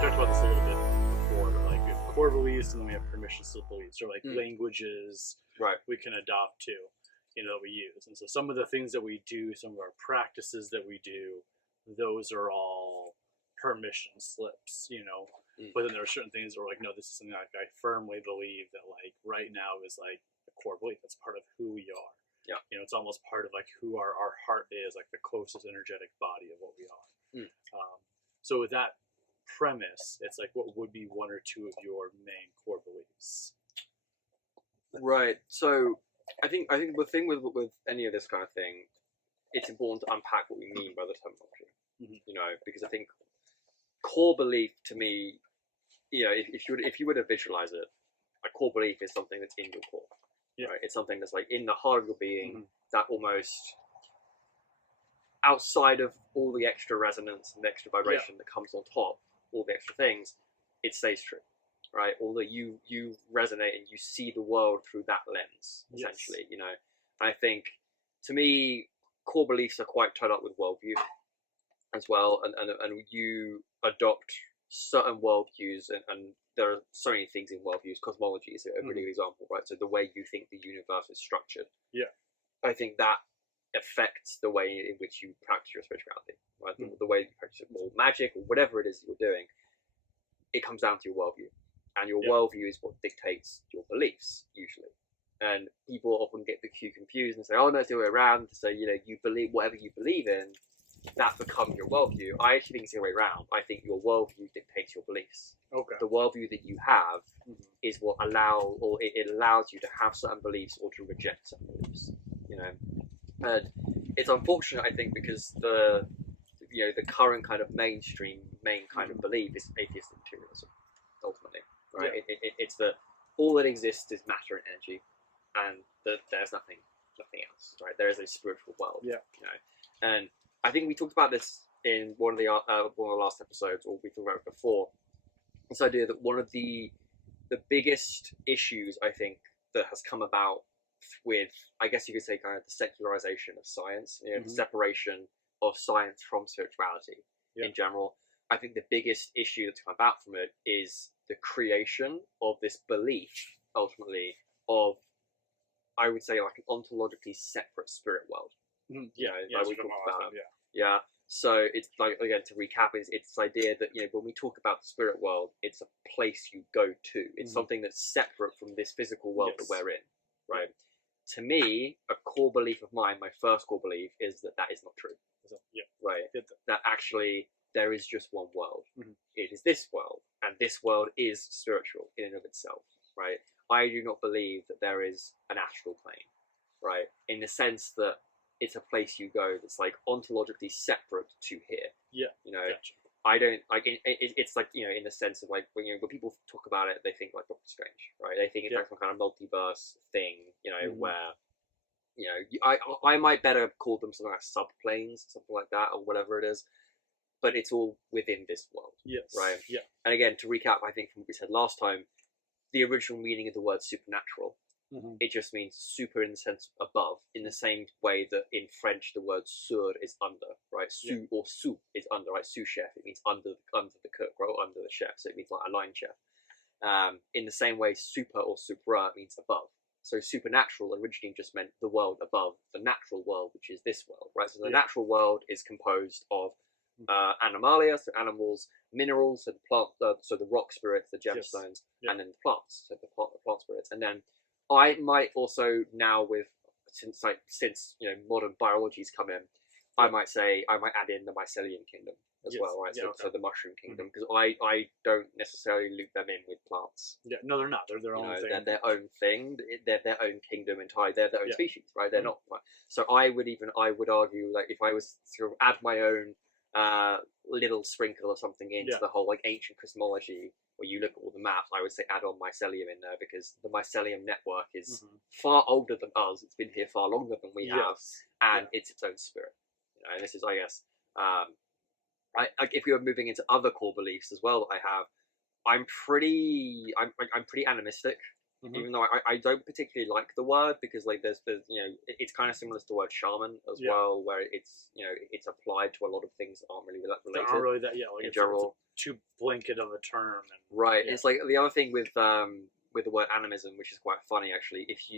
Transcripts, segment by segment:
talked about this a little bit before, but like we have core beliefs and then we have permission slip beliefs, or like languages we can adopt to, that we use. And so some of the things that we do, some of our practices that we do, those are all permission slips, But then there are certain things where like, no, this is something like I firmly believe that like right now is like a core belief. That's part of who we are. Yeah. It's almost part of like who our heart is, like the closest energetic body of what we are. So with that premise, it's like, what would be one or two of your main core beliefs? Right. So I think the thing with any of this kind of thing, it's important to unpack what we mean by the terminology. Because I think core belief to me, if you were to visualize it, a core belief is something that's in your core. Right? It's something that's like in the heart of your being, that almost outside of all the extra resonance and the extra vibration that comes on top, all the extra things, it stays true, right? All that you resonate and you see the world through that lens, essentially. I think to me, core beliefs are quite tied up with worldview as well, and you adopt certain worldviews, and there are so many things in worldviews. Cosmology is a really good example, right? So the way you think the universe is structured, I think that affects the way in which you practice your spirituality, right? The way you practice more magic or whatever it is you're doing, it comes down to your worldview, and your worldview is what dictates your beliefs usually. And people often get the two confused and say, "Oh no, it's the other way around." So you believe whatever you believe in, that becomes your worldview. I actually think it's the other way around. I think your worldview dictates your beliefs. Okay. The worldview that you have is what it allows you to have certain beliefs or to reject certain beliefs. And it's unfortunate, I think, because the current kind of main kind of belief is atheistic materialism, ultimately, right? It's that all that exists is matter and energy, and that there's nothing else, right? There is a spiritual world, and I think we talked about this in one of the last episodes, or we talked about it before. This idea that one of the biggest issues, I think, that has come about with, I guess you could say, kind of the secularization of science, the separation of science from spirituality in general. I think the biggest issue that's come about from it is the creation of this belief, ultimately, of, I would say, like an ontologically separate spirit world. We talked about. So it's like, again, to recap, it's this idea that when we talk about the spirit world, it's a place you go to. It's something that's separate from this physical world that we're in, right? To me, a core belief of mine, my first core belief, is that is not true. Right? That actually there is just one world. It is this world, and this world is spiritual in and of itself, right? I do not believe that there is an astral plane, right? In the sense that it's a place you go that's like ontologically separate to here. Gotcha. I don't like it's like in the sense of like when people talk about it, they think like Doctor Strange, right? They think it's like some kind of multiverse thing, where I might better call them something like subplanes, something like that, or whatever it is. But it's all within this world, right? Yeah. And again, to recap, I think from what we said last time, the original meaning of the word supernatural. It just means super in the sense of above, in the same way that in French the word sur is under, right? Sous or sous is under, right? Sous chef, it means under the cook, right? Or under the chef, so it means like a line chef. In the same way, super or supra means above. So supernatural originally just meant the world above the natural world, which is this world, right? So the natural world is composed of animalia, so animals, minerals, so the plant, so the rock spirits, the gemstones, and then the plants, so the plant spirits, and then I might also now since modern biology's come in, I might add in the mycelium kingdom as well, right? So the mushroom kingdom, because I don't necessarily loop them in with plants. No, they're not. They're their own thing. They're their own thing. They're their own kingdom entirely. They're their own species, right? They're not. Right? So I would argue, like, if I was to add my own little sprinkle of something into the whole like ancient cosmology, where you look at all the maps, I would say add on mycelium in there, because the mycelium network is far older than us. It's been here far longer than we have, and it's its own spirit. And this is, I guess, if we were moving into other core beliefs as well that I have, I'm pretty animistic even though I don't particularly like the word, because like there's it's kind of similar to the word shaman as well, where it's it's applied to a lot of things that aren't really related. They aren't really that like in general. It's too blanket of a term. Right. It's like the other thing with the word animism, which is quite funny actually. If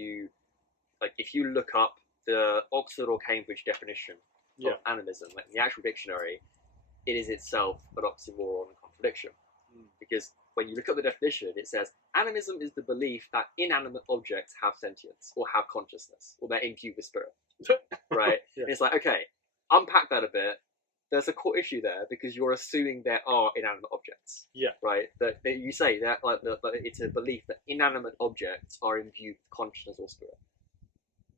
you look up the Oxford or Cambridge definition of animism, like the actual dictionary, it is itself an oxymoron and contradiction. Because when you look at the definition, it says animism is the belief that inanimate objects have sentience or have consciousness or they're imbued with spirit. Right? And it's like, okay, unpack that a bit. There's a core issue there because you're assuming there are inanimate objects. Yeah. Right? That you say that it's a belief that inanimate objects are imbued with consciousness or spirit.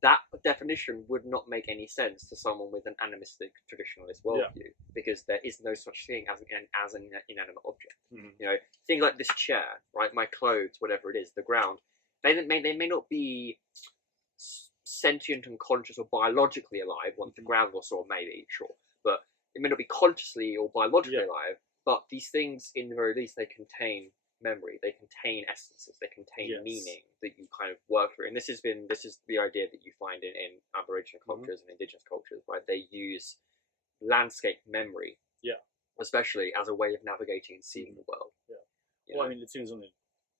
That definition would not make any sense to someone with an animistic traditionalist worldview, because there is no such thing as an inanimate object. Things like this chair, right? My clothes, whatever it is, the ground. They may not be sentient and conscious or biologically alive. Once the ground was sort of maybe, sure, but it may not be consciously or biologically alive. But these things, in the very least, they contain memory, they contain essences, they contain meaning that you kind of work through. And this is the idea that you find in Aboriginal cultures and Indigenous cultures, right? They use landscape memory, especially as a way of navigating and seeing the world. Well, I mean, it seems when it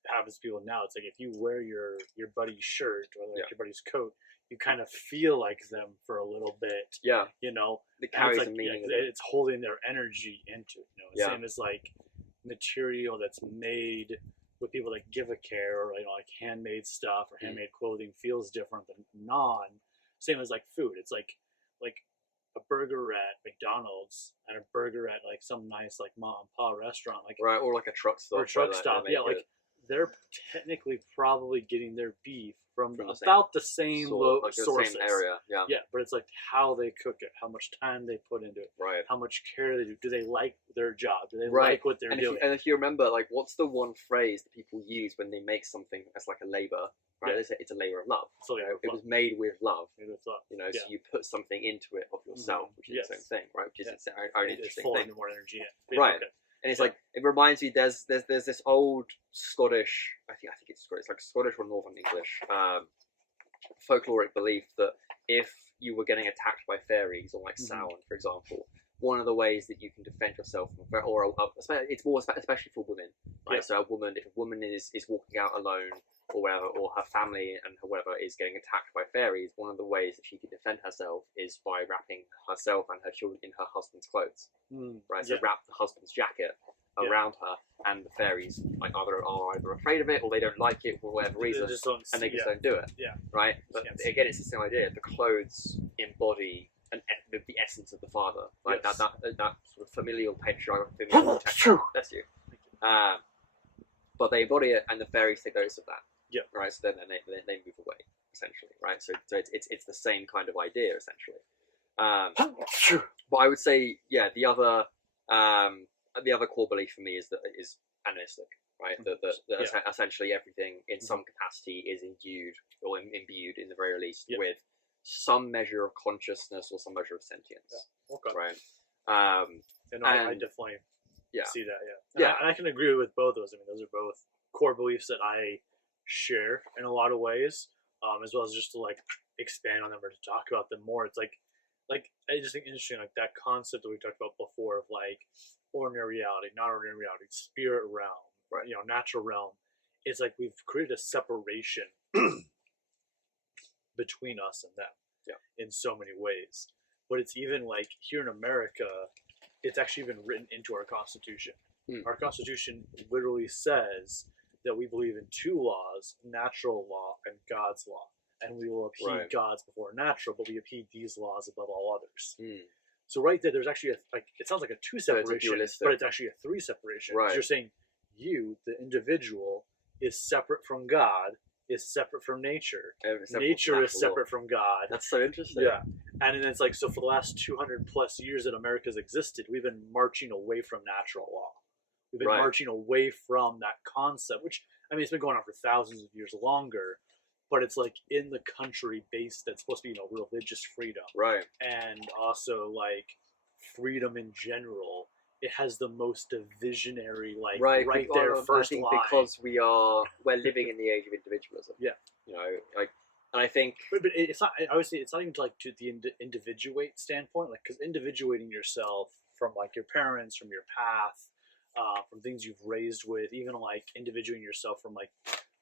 happens to people now, it's like if you wear your buddy's shirt or like your buddy's coat, you kind of feel like them for a little bit. It carries a meaning. It's holding their energy into it. Same as like material that's made with people that give a care, or like handmade stuff or handmade clothing feels different than same as like food. It's like a burger at McDonald's and a burger at like some nice like mom and pop restaurant, like or like a truck stop, like they're technically probably getting their beef from about the same sources. Same area, but it's like how they cook it, how much time they put into it, how much care they do. Do they like their job? Do they like what they're doing? And if you remember, like, what's the one phrase that people use when they make something as like a labor? Right, they say it's a labor of love. So it was made with love. So you put something into it of yourself, which is its own thing, right? Which is its own interesting thing. More energy in. Right. And it's like, it reminds me, there's this old Scottish, I think it's Scottish, like Scottish or Northern English, folkloric belief that if you were getting attacked by fairies, or like Samhain, for example, one of the ways that you can defend yourself, it's more especially for women, right? So if a woman is walking out alone, or whatever, or her family and whoever is getting attacked by fairies, one of the ways that she can defend herself is by wrapping herself and her children in her husband's clothes. Right, so wrap the husband's jacket around her, and the fairies are either afraid of it or they don't like it for whatever reason, and they just don't do it. Right, but again, it's the same idea. The clothes embody the essence of the father, like that sort of familial patriarchal protection. That's you. But they embody it, and the fairies take notice of that. Right. So then they move away, essentially. Right. So it's the same kind of idea, essentially. But I would say, the other core belief for me is animistic. Right. That essentially everything in some capacity is imbued in the very least with some measure of consciousness or some measure of sentience. Right. I definitely see that. And I can agree with both of those. I mean, those are both core beliefs that I share in a lot of ways, as well as just to like expand on them or to talk about them more. It's like I just think interesting, like that concept that we talked about before of like ordinary reality, not ordinary reality, spirit realm, right? Natural realm. It's like we've created a separation between us and them in so many ways. But it's even like here in America, it's actually been written into our Constitution. Our Constitution literally says that we believe in two laws, natural law and God's law. And we will upheed God's before natural, but we upheed these laws above all others. So right there, there's actually it sounds like a two separation, but it's actually a three separation. Right. You're saying you, the individual, is separate from God, is separate from nature. Nature is separate from God. That's so interesting. Yeah. And then it's like, so for the last 200 plus years that America's existed, we've been marching away from natural law. We've been marching away from that concept, which, I mean, it's been going on for thousands of years longer, but it's like in the country base that's supposed to be, religious freedom. Right. And also like freedom in general it has the most visionary, like right there, first I think line. because we're living in the age of individualism. Yeah. You know, like, and I think, but it's not. I would say it's not even like to the individuate standpoint, like because individuating yourself from like your parents, from your path, from things you've raised with, even like individuating yourself from like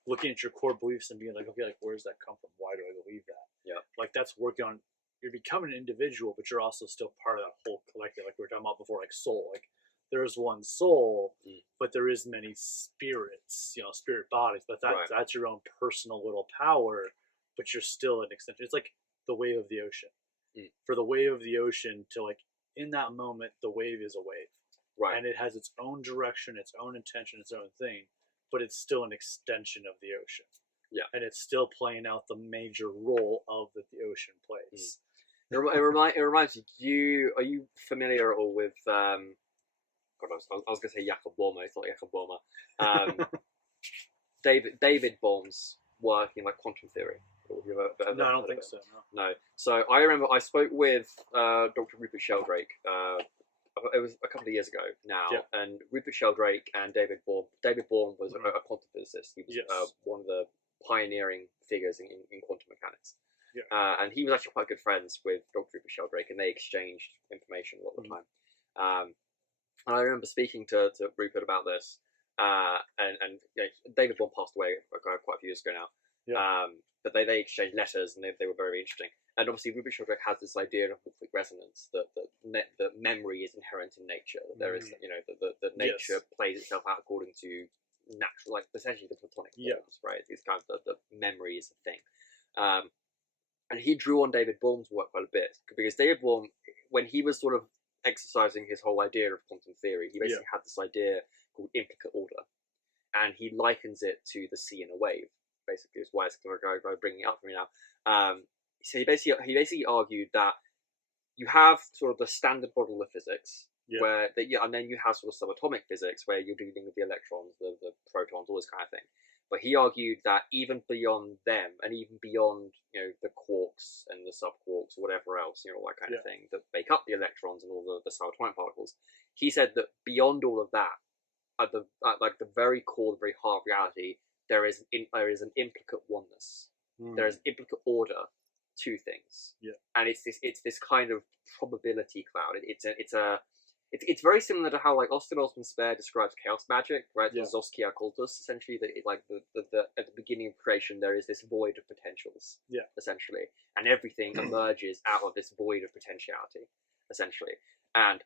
looking at your core beliefs and being like, okay, like where does that come from? Why do I believe that? Yeah. Like that's working on. You're becoming an individual, but you're also still part of that whole collective, like we were talking about before, like soul. Like there's one soul, but there is many spirits, spirit bodies. But that's your own personal little power. But you're still an extension. It's like the wave of the ocean. For the wave of the ocean to like in that moment, the wave is a wave, right, and it has its own direction, its own intention, its own thing. But it's still an extension of the ocean. Yeah, and it's still playing out the major role of that the ocean plays. It reminds you. Are you familiar at all with? God, I was going to say Jakob Boehme. It's not Jakob Boehme. David Bohm's work in like quantum theory. No, I don't think so. No. So I remember I spoke with Dr. Rupert Sheldrake. It was a couple of years ago now, and Rupert Sheldrake and David Bohm. David Bohm was a quantum physicist. He was one of the pioneering figures in quantum mechanics. Yeah. And he was actually quite good friends with Dr. Rupert Sheldrake, and they exchanged information a lot of the time. And I remember speaking to Rupert about this, and David Bohm passed away quite a few years ago now. Yeah. But they exchanged letters, and they were very interesting. And obviously, Rupert Sheldrake has this idea of morphic resonance that memory is inherent in nature. That there is, that nature plays itself out according to natural, like essentially the Platonic forms, right? These kind of the memory is a thing. And he drew on David Bohm's work quite a bit because David Bohm, when he was sort of exercising his whole idea of quantum theory, he basically had this idea called implicate order, and he likens it to the sea in a wave. Basically, is why it's going to bringing it up for me now. So he basically argued that you have sort of the standard model of physics, and then you have sort of subatomic physics where you're dealing with the electrons, the protons, all this kind of thing. But he argued that even beyond them, and even beyond the quarks and the subquarks or whatever else, all that kind of thing that make up the electrons and all the subatomic particles, he said that beyond all of that, at the very core, the very heart of reality, there is an implicate oneness. There is implicate order to things, and it's this kind of probability cloud. It's very similar to how like Austin Osman Spare describes chaos magic, right? The Zoskia cultus, essentially. That at the beginning of creation there is this void of potentials, essentially, and everything emerges out of this void of potentiality, essentially. And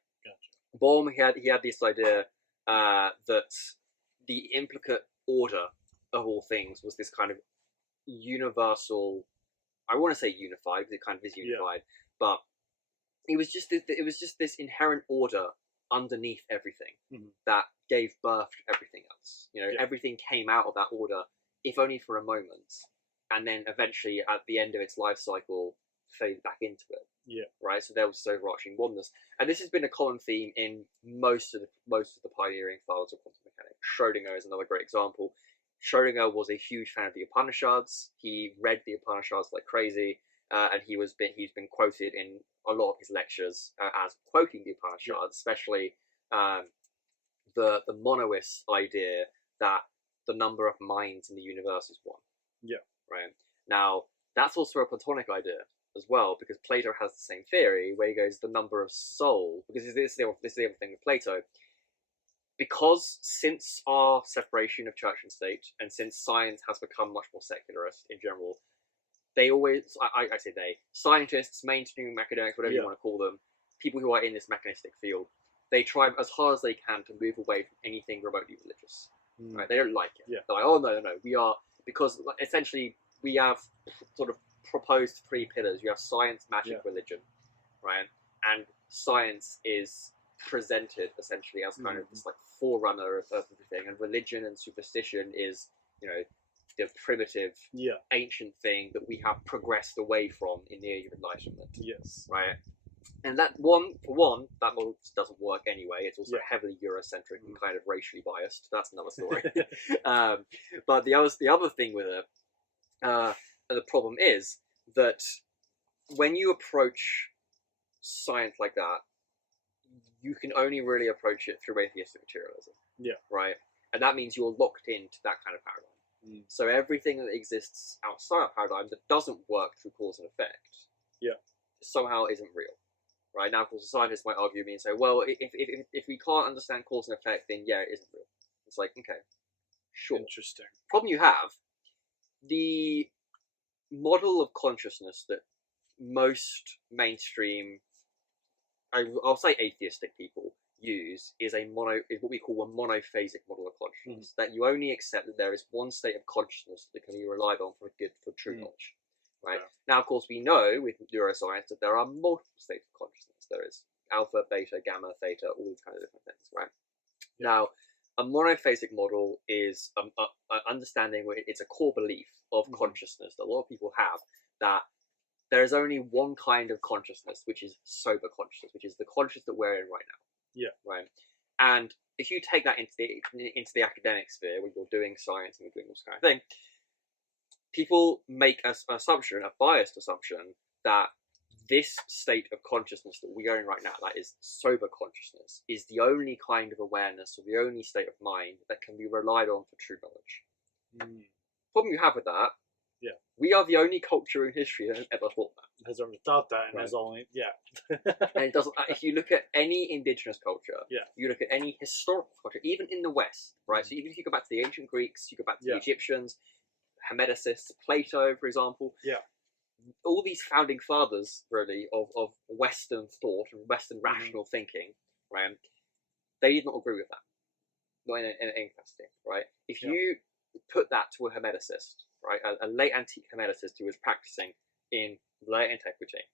Bohm he had this idea that the implicate order of all things was this kind of universal. I want to say unified because it kind of is unified, but it was just this inherent order underneath everything that gave birth to everything else. Everything came out of that order, if only for a moment, and then eventually at the end of its life cycle faded back into it. Right. So there was this overarching oneness, and this has been a common theme in most of the pioneering styles of quantum mechanics. Schrödinger is another great example. Schrödinger was a huge fan of the Upanishads. He read the Upanishads like crazy, and he's been quoted in a lot of his lectures as quoting the Upanishads, especially the monoist idea that the number of minds in the universe is one. Right. Now that's also a Platonic idea as well, because Plato has the same theory where he goes the number of soul, because this is the other thing with Plato. Because since our separation of church and state, and since science has become much more secularist in general, they always, I say they, scientists, mainstream academics, whatever you want to call them, people who are in this mechanistic field, they try as hard as they can to move away from anything remotely religious. Right? They don't like it. They're like, oh no, we are, because essentially we have sort of proposed three pillars. You have science, magic, religion, right? And science is presented essentially as kind of this like forerunner of everything, and religion and superstition is the primitive ancient thing that we have progressed away from in the age of Enlightenment. Right. And that that model doesn't work anyway. It's also heavily Eurocentric and kind of racially biased. That's another story. But the other thing with it, the problem is that when you approach science like that, you can only really approach it through atheistic materialism. Yeah. Right? And that means you're locked into that kind of paradigm. So everything that exists outside of paradigm that doesn't work through cause and effect, somehow isn't real. Right? Now, of course, scientists might argue with me and say, well, if we can't understand cause and effect, then yeah, it isn't real. It's like, okay, sure. Interesting. Problem you have, the model of consciousness that most mainstream, I'll say atheistic people use is what we call a monophasic model of consciousness. That you only accept that there is one state of consciousness that can be relied on for true knowledge. Right? Now, of course, we know with neuroscience that there are multiple states of consciousness. There is alpha, beta, gamma, theta, all these kind of different things. Right? Now, a monophasic model is an understanding where it's a core belief of consciousness that a lot of people have, that there is only one kind of consciousness, which is sober consciousness, which is the consciousness that we're in right now. Yeah. Right. And if you take that into the academic sphere, when you're doing science and you're doing this kind of thing, people make an assumption, a biased assumption, that this state of consciousness that we are in right now, that is sober consciousness, is the only kind of awareness or the only state of mind that can be relied on for true knowledge. Problem you have with that, we are the only culture in history that has ever thought that. Has ever thought that, and has only, And it doesn't. If you look at any indigenous culture, you look at any historical culture, even in the West, right? So even if you go back to the ancient Greeks, you go back to the Egyptians, Hermeticists, Plato, for example, all these founding fathers, really, of Western thought and Western rational thinking, right? They did not agree with that, not in any capacity, right? If you put that to a Hermeticist, right, a late antique Hermeticist who was practicing in late antiquity,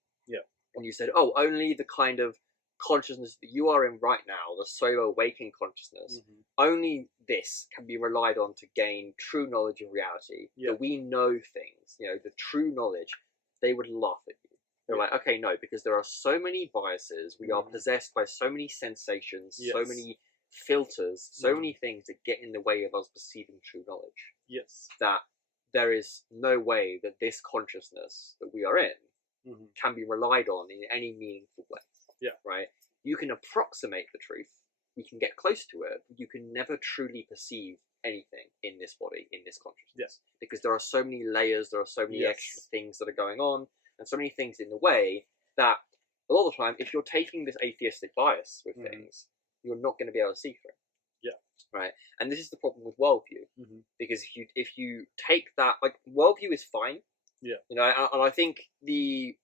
and you said, oh, only the kind of consciousness that you are in right now, the sober waking consciousness, only this can be relied on to gain true knowledge of reality, that we know things, the true knowledge, they would laugh at you. They're like, okay, no, because there are so many biases, we are possessed by so many sensations, so many filters, so many things that get in the way of us perceiving true knowledge, that there is no way that this consciousness that we are in can be relied on in any meaningful way. Right? You can approximate the truth, you can get close to it, but you can never truly perceive anything in this body, in this consciousness. Because there are so many layers, there are so many extra things that are going on, and so many things in the way that a lot of the time, if you're taking this atheistic bias with things, you're not going to be able to see through. Right? And this is the problem with worldview. Because if you take that, like, worldview is fine. And I think the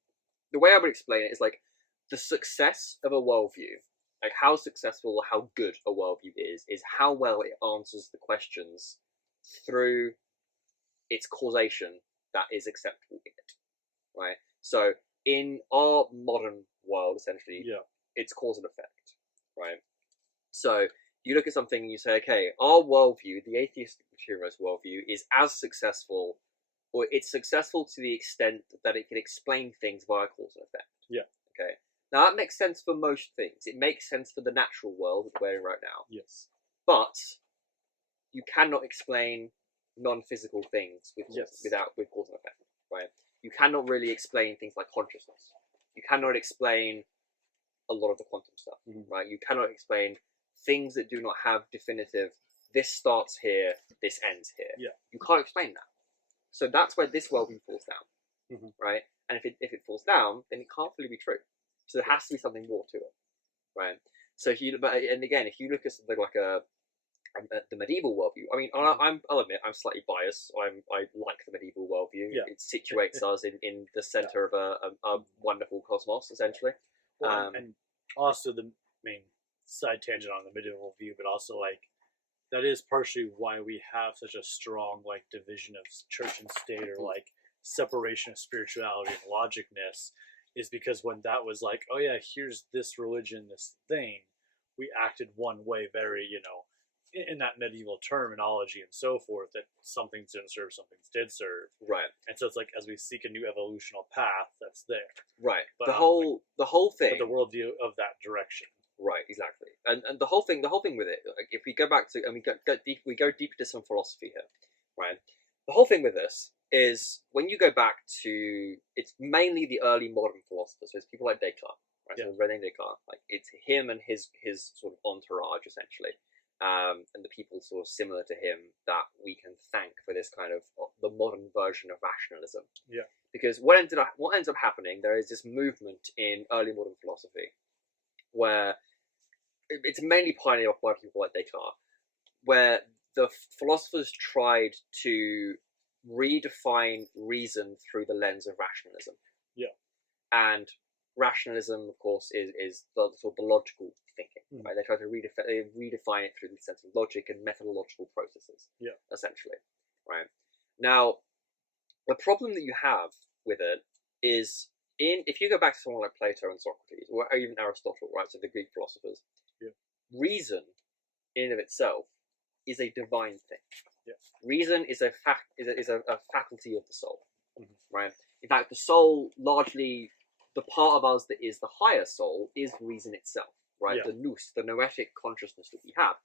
way I would explain it is like the success of a worldview, like how successful or how good a worldview is how well it answers the questions through its causation that is acceptable in it. Right? So in our modern world, essentially, it's cause and effect. Right? So you look at something and you say, okay, our worldview, the atheistic materialist worldview, is as successful, or it's successful to the extent that it can explain things via cause and effect. Okay. Now that makes sense for most things. It makes sense for the natural world that we're in right now. But you cannot explain non-physical things with cause and effect. Right? You cannot really explain things like consciousness. You cannot explain a lot of the quantum stuff. Right? You cannot explain things that do not have definitive, this starts here, this ends here. You can't explain that. So that's where this worldview falls down. Right? And if it falls down, then it can't really be true. So there has to be something more to it. Right? So if you look at something like the medieval worldview, I mean, I'll admit I'm slightly biased. I like the medieval worldview. It situates us in the center of a wonderful cosmos, essentially. And also the main side tangent on the medieval view, but also like that is partially why we have such a strong like division of church and state, or like separation of spirituality and logicness, is because when that was like, oh yeah, here's this religion, this thing, we acted one way, very, in that medieval terminology and so forth, that some things didn't serve, some things did serve. Right. And so it's like, as we seek a new evolutional path, that's there. Right. But, the whole thing. But the worldview of that direction. Right, exactly, and the whole thing with it. Like, if we go back to, and we go deep into some philosophy here, right? The whole thing with this is when you go back to, it's mainly the early modern philosophers. So it's people like Descartes, right? So René Descartes, like it's him and his sort of entourage essentially, and the people sort of similar to him that we can thank for this kind of the modern version of rationalism. Yeah. Because what ends up happening, there is this movement in early modern philosophy where it's mainly pioneered by people like Descartes, where the philosophers tried to redefine reason through the lens of rationalism. Yeah. And rationalism, of course, is the sort of the logical thinking. Right? They try to redefine it through the sense of logic and methodological processes. Yeah. Essentially, right? Now, the problem that you have with it is if you go back to someone like Plato and Socrates, or even Aristotle, right? So the Greek philosophers, reason in and of itself is a divine thing. Yeah. Reason is a faculty of the soul, right? In fact, the soul, largely the part of us that is the higher soul, is reason itself, right? Yeah. The nous, the noetic consciousness that we have,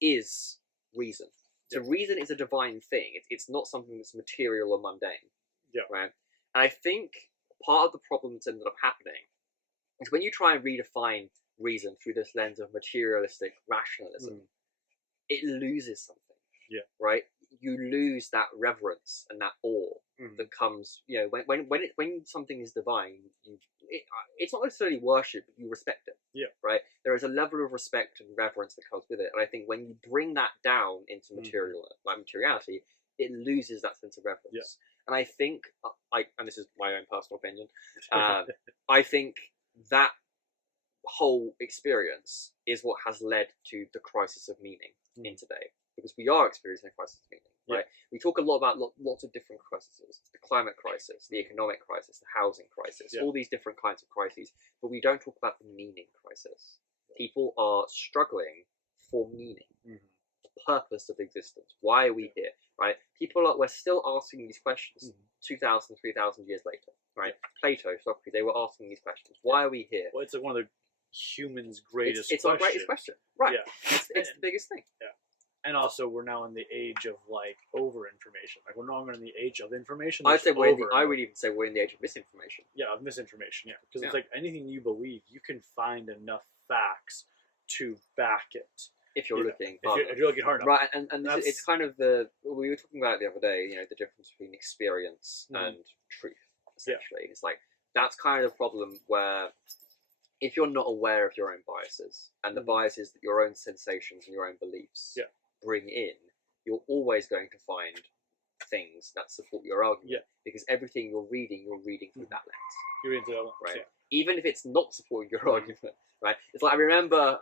is reason. So reason is a divine thing. It's not something that's material or mundane. Yeah. Right. And I think part of the problem that's ended up happening is when you try and redefine reason through this lens of materialistic rationalism, it loses something. Yeah. Right. You lose that reverence and that awe that comes, when something is divine, it's not necessarily worship, but you respect it. Yeah. Right. There is a level of respect and reverence that comes with it, and I think when you bring that down into materiality, it loses that sense of reverence. Yeah. And I think, and this is my own personal opinion, I think that whole experience is what has led to the crisis of meaning in today, because we are experiencing a crisis of meaning. Right? We talk a lot about lots of different crises: the climate crisis, the economic crisis, the housing crisis, all these different kinds of crises. But we don't talk about the meaning crisis. People are struggling for meaning, the purpose of existence. Why are we here? Right? We're still asking these questions 2,000, 3,000 years later. Right? Plato, Socrates, they were asking these questions. Why are we here? Well, it's like one of the humans' greatest it's questions. our greatest question. Right. Yeah. It's the biggest thing. Yeah. And also, we're now in the age of over information. Like, we're no longer in the age of information. I would even say we're in the age of misinformation. Yeah, of misinformation. Yeah, because it's like anything you believe, you can find enough facts to back it if you're looking. If you're looking hard enough, right? And it's kind of we were talking about it the other day. The difference between experience and truth. Essentially, it's like that's kind of the problem where if you're not aware of your own biases and the biases that your own sensations and your own beliefs bring in, you're always going to find things that support your argument. Because everything you're reading through that lens. You're into that lens, right? Even if it's not supporting your argument, right? It's like I remember.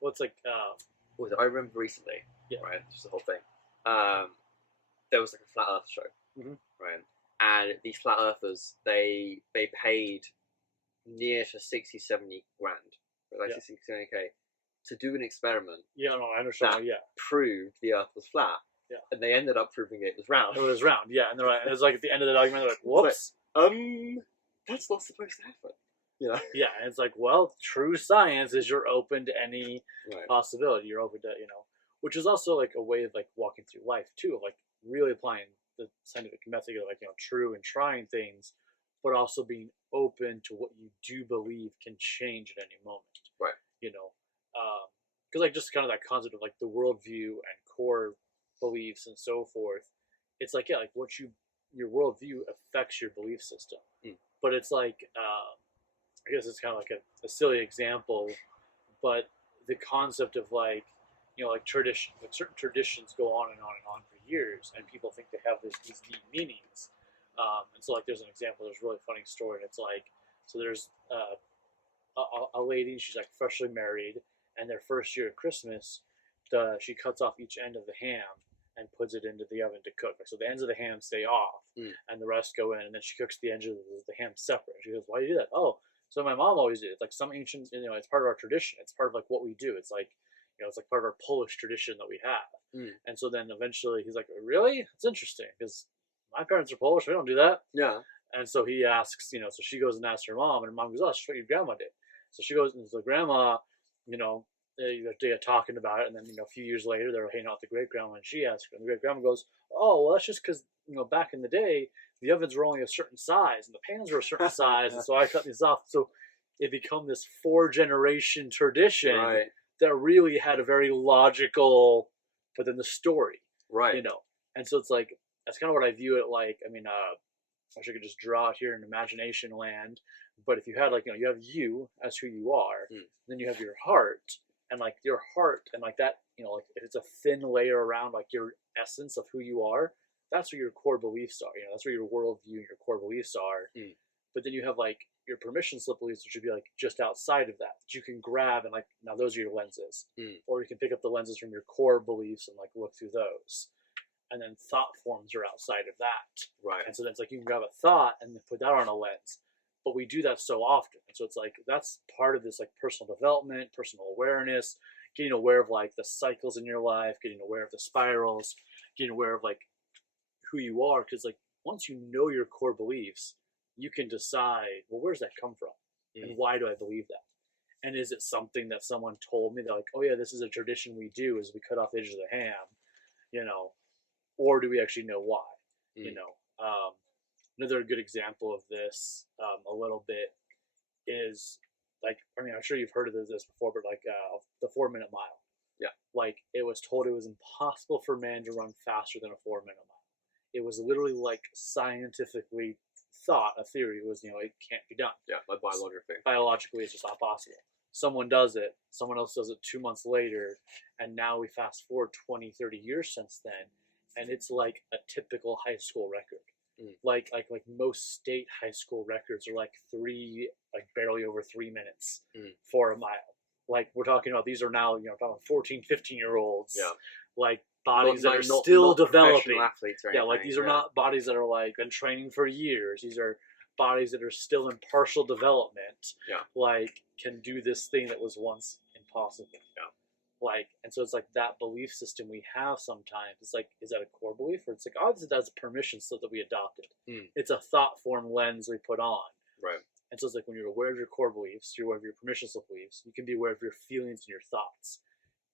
What was it? I remember recently. Right, just the whole thing. There was like a flat Earth show, right? And these flat earthers, they paid near to 60, 70 grand, like 60, 70K, to do an experiment. Yeah, no, I understand. That proved the Earth was flat. Yeah. And they ended up proving it was round. It was round, yeah. And it was like at the end of the document, they're like, whoops. That's not supposed to happen. Yeah, and it's like, well, true science is you're open to any possibility. You're open to, which is also like a way of like walking through life too, like really applying the scientific method of like, true and trying things, but also being open to what you do believe can change at any moment. Right. Because like just kind of that concept of like the worldview and core beliefs and so forth. It's like, like your worldview affects your belief system. But it's like, I guess it's kind of like a silly example, but the concept of like, like tradition, like certain traditions go on and on and on for years, and people think they have these deep meanings. And so like there's an example, there's a really funny story, and it's like, so there's a lady, she's like freshly married, and their first year at Christmas, she cuts off each end of the ham and puts it into the oven to cook. So the ends of the ham stay off, and the rest go in, and then she cooks the ends of the ham separate. She goes, "Why do you do that?" "Oh, so my mom always did it. It's like some ancient, it's part of our tradition. It's part of like what we do. It's like, it's like part of our Polish tradition that we have." And so then eventually he's like, "Really? It's interesting because my parents are Polish. We don't do that." Yeah. And so he asks, so she goes and asks her mom, and her mom goes, "Oh, that's what your grandma did." So she goes and the grandma, they're talking about it, and then a few years later they're hanging out with the great grandma, and she asks her, and the great grandma goes, "Oh, well, that's just because back in the day the ovens were only a certain size and the pans were a certain size, and so I cut these off." So it become this 4-generation tradition Right. that really had a very logical, but then the story, Right. you know. And so it's like, that's kind of what I view it like. I mean, I wish I could just draw it here in imagination land. But if you had like, you have you as who you are, then you have your heart, and like your heart, and like that, like if it's a thin layer around like your essence of who you are, that's what your core beliefs are. That's where your worldview and your core beliefs are. But then you have like your permission slip beliefs, which would be like just outside of that you can grab, and like now those are your lenses, or you can pick up the lenses from your core beliefs and like look through those. And then thought forms are outside of that. Right. And so then it's like you can grab a thought and put that on a lens. But we do that so often. And so it's like that's part of this like personal development, personal awareness, getting aware of like the cycles in your life, getting aware of the spirals, getting aware of like who you are. Because like once you know your core beliefs, you can decide, well, where's that come from? And why do I believe that? And is it something that someone told me that like, oh yeah, this is a tradition we do, is we cut off the edges of the ham, or do we actually know why? Another good example of this, a little bit, is like, I mean, I'm sure you've heard of this before, but like the 4-minute mile. Yeah. Like it was told it was impossible for man to run faster than a 4-minute mile. It was literally like scientifically thought, a theory. It was, it can't be done. Yeah, like biologically. Biologically, it's just not possible. Someone does it, someone else does it 2 months later, and now we fast forward 20, 30 years since then, and it's like a typical high school record. Like most state high school records are like barely over 3 minutes for a mile. Like we're talking about, these are now, talking 14, 15-year-olds. Yeah. Like bodies that are still developing. Athletes or anything. Like these are not bodies that are like been training for years. These are bodies that are still in partial development. Yeah. Like can do this thing that was once impossible. Yeah. Like, and so it's like that belief system we have sometimes. It's like, is that a core belief? Or it's like, oh, that's a permission slip that we adopted. It's a thought form lens we put on. Right. And so it's like when you're aware of your core beliefs, you're aware of your permission slip beliefs, you can be aware of your feelings and your thoughts.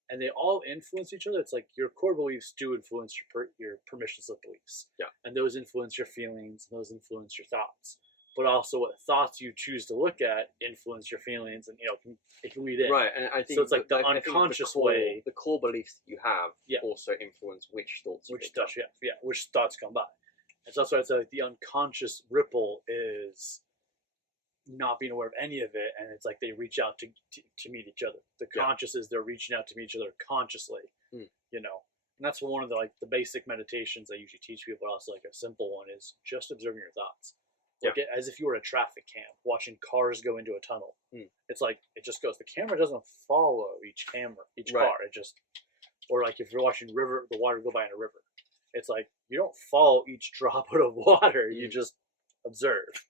And they all influence each other. It's like your core beliefs do influence your permission slip beliefs. Yeah. And those influence your feelings, and those influence your thoughts. But also what thoughts you choose to look at influence your feelings, and it can lead in. Right, and I think so. It's like the unconscious way. The core beliefs that you have also influence which thoughts you have. Which thoughts come by. And so that's why it's like the unconscious ripple is not being aware of any of it, and it's like they reach out to meet each other. The conscious is they're reaching out to meet each other consciously. And that's one of the basic meditations I usually teach people. But also like a simple one is just observing your thoughts. Like as if you were a traffic cam watching cars go into a tunnel. It's like it just goes. The camera doesn't follow each car. It just, or like if you're watching the water go by in a river. It's like you don't follow each droplet of water. You just observe.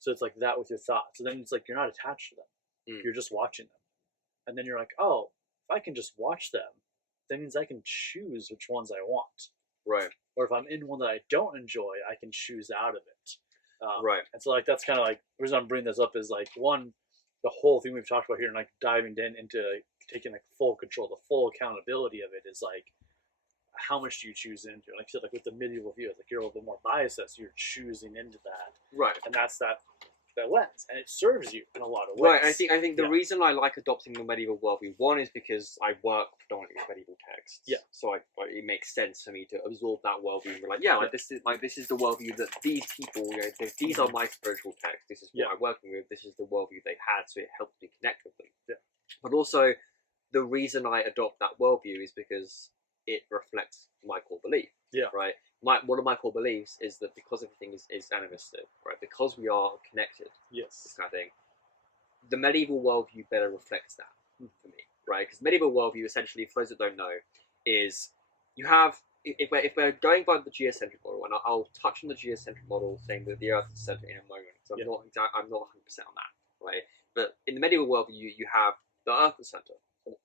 So it's like that with your thoughts. And then it's like you're not attached to them. You're just watching them. And then you're like, oh, if I can just watch them, that means I can choose which ones I want. Right. Or if I'm in one that I don't enjoy, I can choose out of it. Right. And so like that's kind of like the reason I'm bringing this up is like one, the whole thing we've talked about here, and like diving into like, taking like full control, the full accountability of it is like how much do you choose into? Like I said, like with the medieval view, it's like you're a little bit more biased, so you're choosing into that. Right. And that's that lens, and it serves you in a lot of ways. Right. I think the reason I like adopting the medieval worldview, one, is because I work predominantly with medieval texts. Yeah. So it makes sense for me to absorb that worldview and be like, this is the worldview that these people, these are my spiritual texts. This is what I'm working with. This is the worldview they had, so it helps me connect with them. Yeah. But also, the reason I adopt that worldview is because it reflects my core belief. Yeah. Right. One of my core beliefs is that because everything is animistic, right? Because we are connected, this kind of thing. The medieval worldview better reflects that for me, right? Because medieval worldview, essentially, for those that don't know, is you have, if we're going by the geocentric model, and I'll touch on the geocentric model, saying that the Earth is the center in a moment. So I'm not 100% on that, right? But in the medieval worldview, you have the Earth at the center,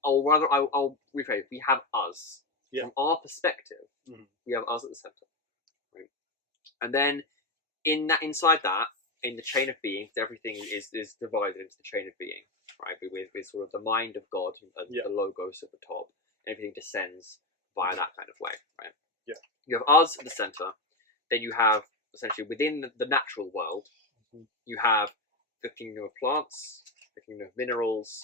or rather, I'll rephrase. We have us. From our perspective, we have us at the center, right? And then inside that, in the chain of being, everything is divided into the chain of being, right? With sort of the mind of God and the logos at the top, and everything descends via that kind of way, right? Yeah. You have us at the center. Then you have essentially within the natural world, you have the kingdom of plants, a kingdom of minerals,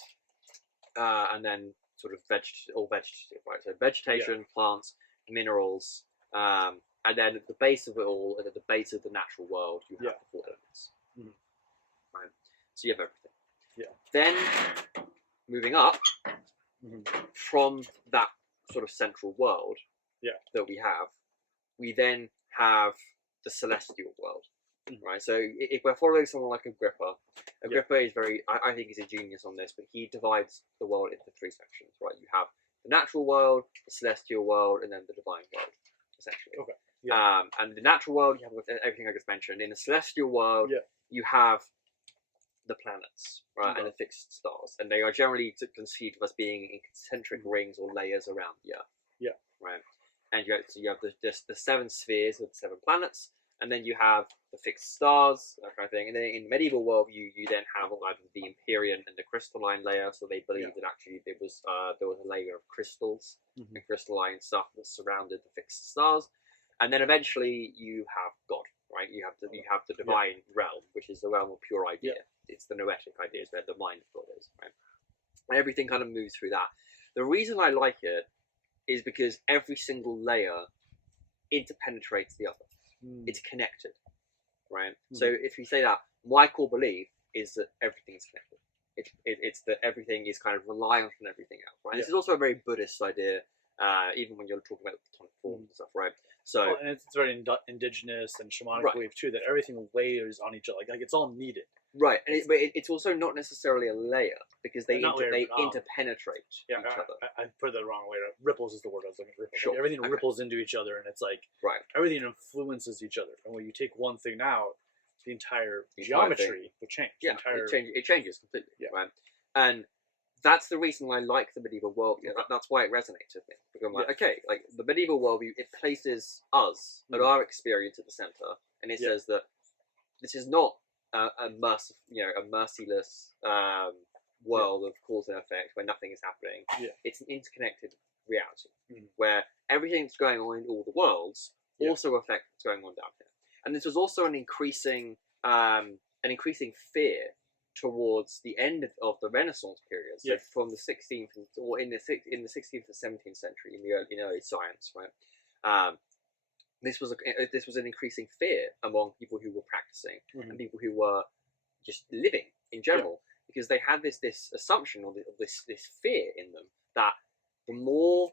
and then sort of vegetative, right? So vegetation, plants, minerals, and then at the base of it all, and at the base of the natural world, you have the four elements. Right? So you have everything. Then moving up from that sort of central world that we then have the celestial world. Right, so if we're following someone like Agrippa is very, I think he's a genius on this, but he divides the world into three sections, right? You have the natural world, the celestial world, and then the divine world, essentially. And the natural world, you have everything I just mentioned. In the celestial world, you have the planets, right, and the fixed stars, and they are generally conceived of as being in concentric rings or layers around the Earth. Right, and you have the seven spheres with the seven planets. And then you have the fixed stars, that kind of thing. And then in the medieval world, you then have either the Empyrean and the crystalline layer. So they believe that actually there was a layer of crystals and crystalline stuff that surrounded the fixed stars. And then eventually you have God, right? You have the divine realm, which is the realm of pure idea. It's the noetic ideas where the mind of God is, right? And everything kind of moves through that. The reason I like it is because every single layer interpenetrates the other. It's connected, right? So if you say that, my core belief is that everything is connected. It's that everything is kind of reliant on everything else, right? This is also a very Buddhist idea, even when you're talking about platonic forms and stuff, right? So and it's very indigenous and shamanic belief too, that everything layers on each other, like it's all needed. Right, and it's also not necessarily a layer because they interpenetrate each other. I put it the wrong way. Ripples is the word I was looking for. Sure. Like everything ripples into each other, and it's like everything influences each other. And when you take one thing out, the entire geometry will change. Yeah, it changes completely. Right, and that's the reason I like the medieval worldview. That's why it resonates with me. Because I'm like, okay, like the medieval worldview, it places us and our experience at the center, and it says that this is not a merciless world of cause and effect where nothing is happening. It's an interconnected reality where everything that's going on in all the worlds also affects what's going on down here. And this was also an increasing fear towards the end of the Renaissance period. So from the 16th or in the 16th to 17th century in early science, right? This was an increasing fear among people who were practicing and people who were just living in general, because they had this assumption or this fear in them that the more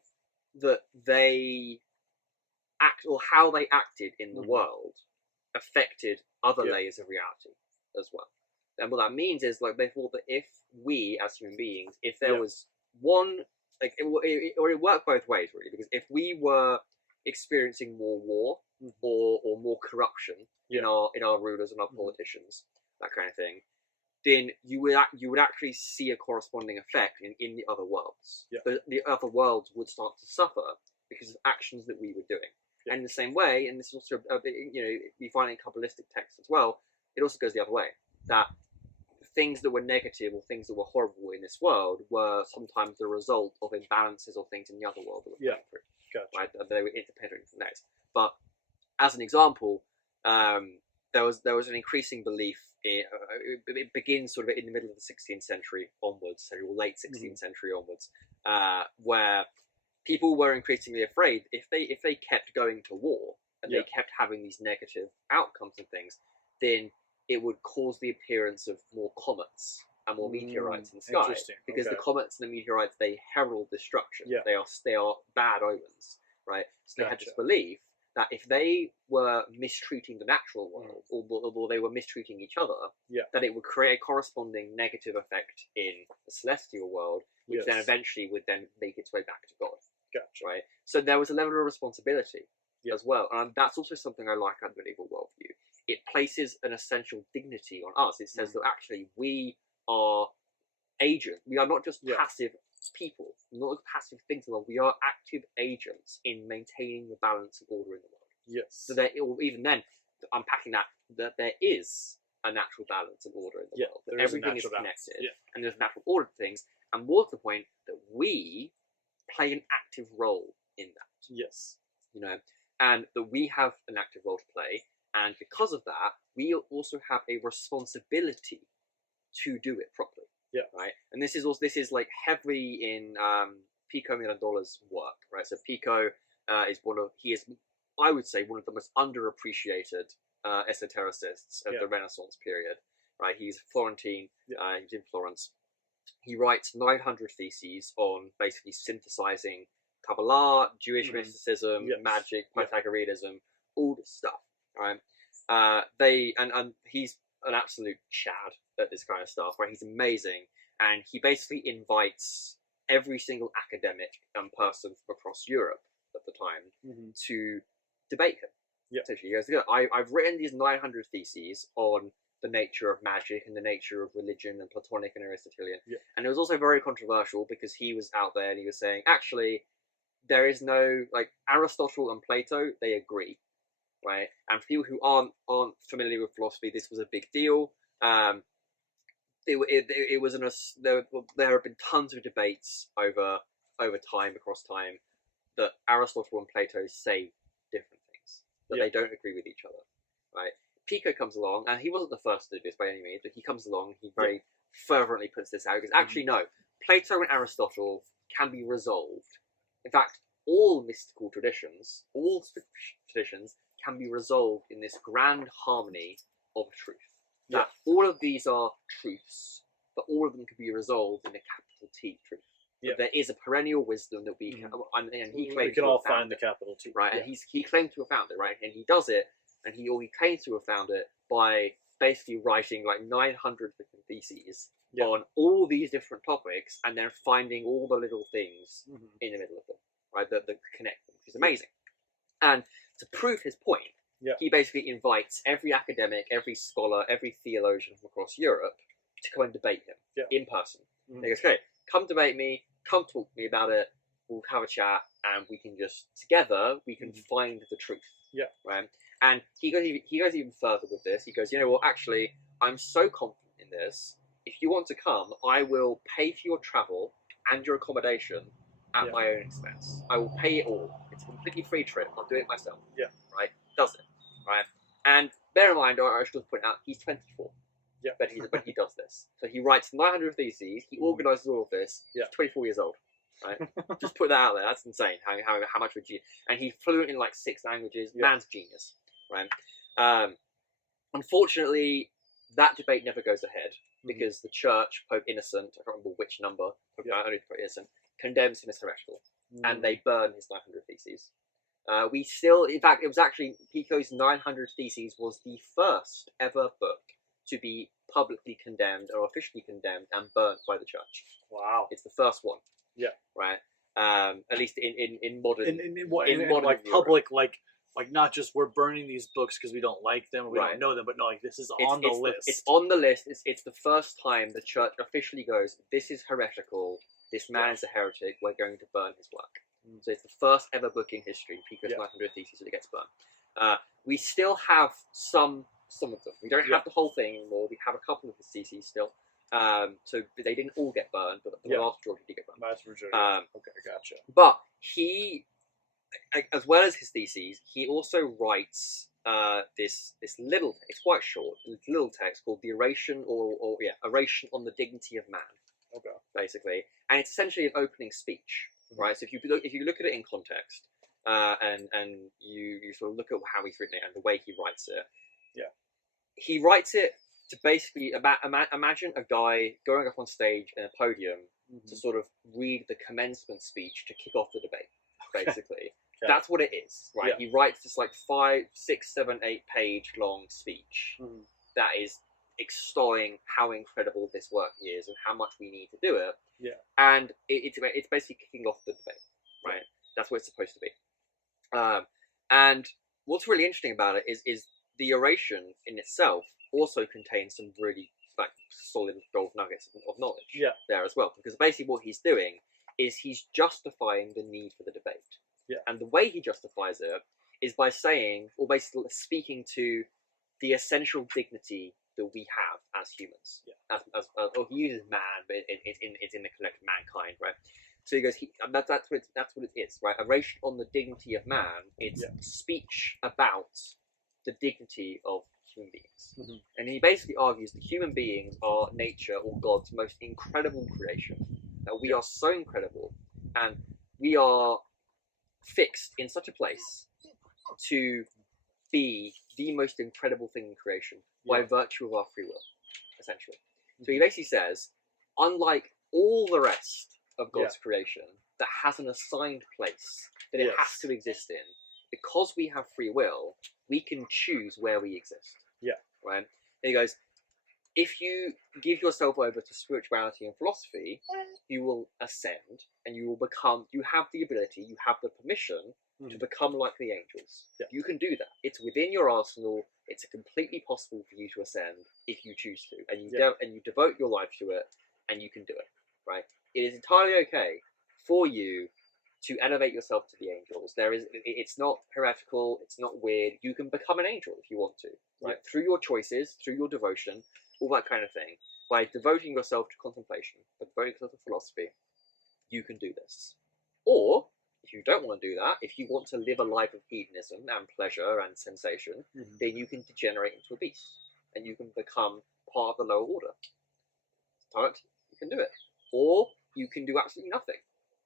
that they act or how they acted in the world affected other layers of reality as well. And what that means is, like, they thought that if we as human beings, if there was one, like, it worked both ways really, because if we were experiencing more war or more corruption in our rulers and our politicians, that kind of thing, then you would actually see a corresponding effect in the other worlds. The other worlds would start to suffer because of actions that we were doing. And in the same way, and this is also we find it in Kabbalistic texts as well, it also goes the other way, that things that were negative or things that were horrible in this world were sometimes the result of imbalances or things in the other world that were going through. Right? They were interpenetrating from next. But as an example, there was an increasing belief it begins sort of in the middle of the 16th century onwards, or late 16th century onwards, where people were increasingly afraid if they kept going to war and they kept having these negative outcomes and things, then it would cause the appearance of more comets and more meteorites in the sky, because the comets and the meteorites, they herald destruction. They are bad omens, right? So they had this belief that if they were mistreating the natural world, or they were mistreating each other, that it would create a corresponding negative effect in the celestial world, which then eventually would then make its way back to God. Right? So there was a level of responsibility as well, and that's also something I like about the medieval worldview. It places an essential dignity on us. It says that actually we are agents. We are not just passive people, not just passive things in the world. We are active agents in maintaining the balance and order in the world. So that even then, unpacking that there is a natural balance and order in the world. That everything is connected, and there's a natural order to things. And more to the point, that we play an active role in that. And that we have an active role to play. And because of that, we also have a responsibility to do it properly. Yeah. Right. And this is like heavily in Pico Mirandola's work. Right. So Pico is I would say one of the most underappreciated esotericists of the Renaissance period. Right. He's Florentine. He's in Florence. He writes 900 theses on basically synthesizing Kabbalah, Jewish mysticism, magic, Pythagoreanism, all this stuff. Right? And he's an absolute chad at this kind of stuff. Right? He's amazing, and he basically invites every single academic and person from across Europe at the time to debate him. Yeah. Essentially, he goes, I've written these 900 theses on the nature of magic and the nature of religion and Platonic and Aristotelian. Yeah. And it was also very controversial because he was out there and he was saying, actually, there is no, like, Aristotle and Plato, they agree, right? And for people who aren't familiar with philosophy, this was a big deal. There have been tons of debates over time, across time, that Aristotle and Plato say different things, that they don't agree with each other, right? Pico comes along, and he wasn't the first to do this by any means, but he comes along, he very fervently puts this out, because actually, no, Plato and Aristotle can be resolved. In fact, all mystical traditions, all spiritual traditions, can be resolved in this grand harmony of truth. That all of these are truths, but all of them can be resolved in a capital T truth. Yeah. There is a perennial wisdom that we can, and he claims we can all find the capital T, right? And he claims to have found it, right? And he does it. And he claims to have found it by basically writing like 900 different theses on all these different topics, and then finding all the little things in the middle of them, right? That connect them, which is amazing. And to prove his point, he basically invites every academic, every scholar, every theologian from across Europe to come and debate him in person. And he goes, okay, come debate me, come talk to me about it, we'll have a chat, and we can just, together, we can find the truth. Yeah. Right? And he goes even further with this. He goes, you know what, actually, I'm so confident in this. If you want to come, I will pay for your travel and your accommodation at my own expense. I will pay it all. It's a completely free trip. I'll do it myself. Yeah. Right? Does it. Right? And bear in mind, I should just point out, he's 24. Yeah. But he does this. So he writes 900 theses. He organises all of this. Yeah. He's 24 years old. Right? Just put that out there. That's insane. How much would you? And he's fluent in like 6 languages. Yeah. Man's genius. Right. Unfortunately, that debate never goes ahead because the Church, Pope Innocent, I can't remember which number, only Pope Innocent, condemns him as heretical, and they burn his 900 theses. In fact, it was actually Pico's 900 theses was the first ever book to be publicly condemned or officially condemned and burnt by the Church. Wow! It's the first one. Yeah. Right. At least in modern in modern like Europe. Public like not just we're burning these books because we don't like them or we don't know them, but no, like this is on the list. It's on the list. It's the first time the Church officially goes, this is heretical. This man is a heretic. We're going to burn his work. So it's the first ever book in history, Pico's 900 Theses, that gets burned. We still have some of them. We don't have the whole thing anymore. We have a couple of the theses still. So they didn't all get burned, but the vast majority did get burned. Okay, gotcha. But he, as well as his theses, he also writes this little, it's quite short, little text called the Oration Oration on the Dignity of Man. Okay. Basically, and it's essentially an opening speech, right? So if you look at it in context, and you sort of look at how he's written it and the way he writes it, he writes it to basically imagine a guy going up on stage in a podium to sort of read the commencement speech to kick off the debate. Basically, that's what it is, right? He writes this like 5, 6, 7, 8 page long speech that is extolling how incredible this work is and how much we need to do it. Yeah, and it's basically kicking off the debate, right? That's what it's supposed to be. And what's really interesting about it is the oration in itself also contains some really like solid gold nuggets of knowledge there as well, because basically what he's doing is he's justifying the need for the debate. Yeah. And the way he justifies it is by saying, or basically speaking to the essential dignity that we have as humans. Yeah. Or he uses man, but it's in the collective mankind, right? So he goes, that's what it is, right? Oration on the dignity of man. It's speech about the dignity of human beings. And he basically argues that human beings are nature or God's most incredible creation. That we are so incredible, and we are fixed in such a place to be the most incredible thing in creation by virtue of our free will, essentially. So he basically says, unlike all the rest of God's creation that has an assigned place that it has to exist in, because we have free will, we can choose where we exist. Right? And he goes, if you give yourself over to spirituality and philosophy, you will ascend and you will become, you have the ability, you have the permission to become like the angels. You can do that. It's within your arsenal. It's completely possible for you to ascend if you choose to, and you devote your life to it, and you can do it. Right? It is entirely okay for you to elevate yourself to the angels. It's not heretical. It's not weird. You can become an angel if you want to. Right? Through your choices, through your devotion, all that kind of thing. By devoting yourself to contemplation, by devoting yourself to philosophy, you can do this. Or, if you don't want to do that, if you want to live a life of hedonism and pleasure and sensation, then you can degenerate into a beast. And you can become part of the lower order. You can do it. Or, you can do absolutely nothing.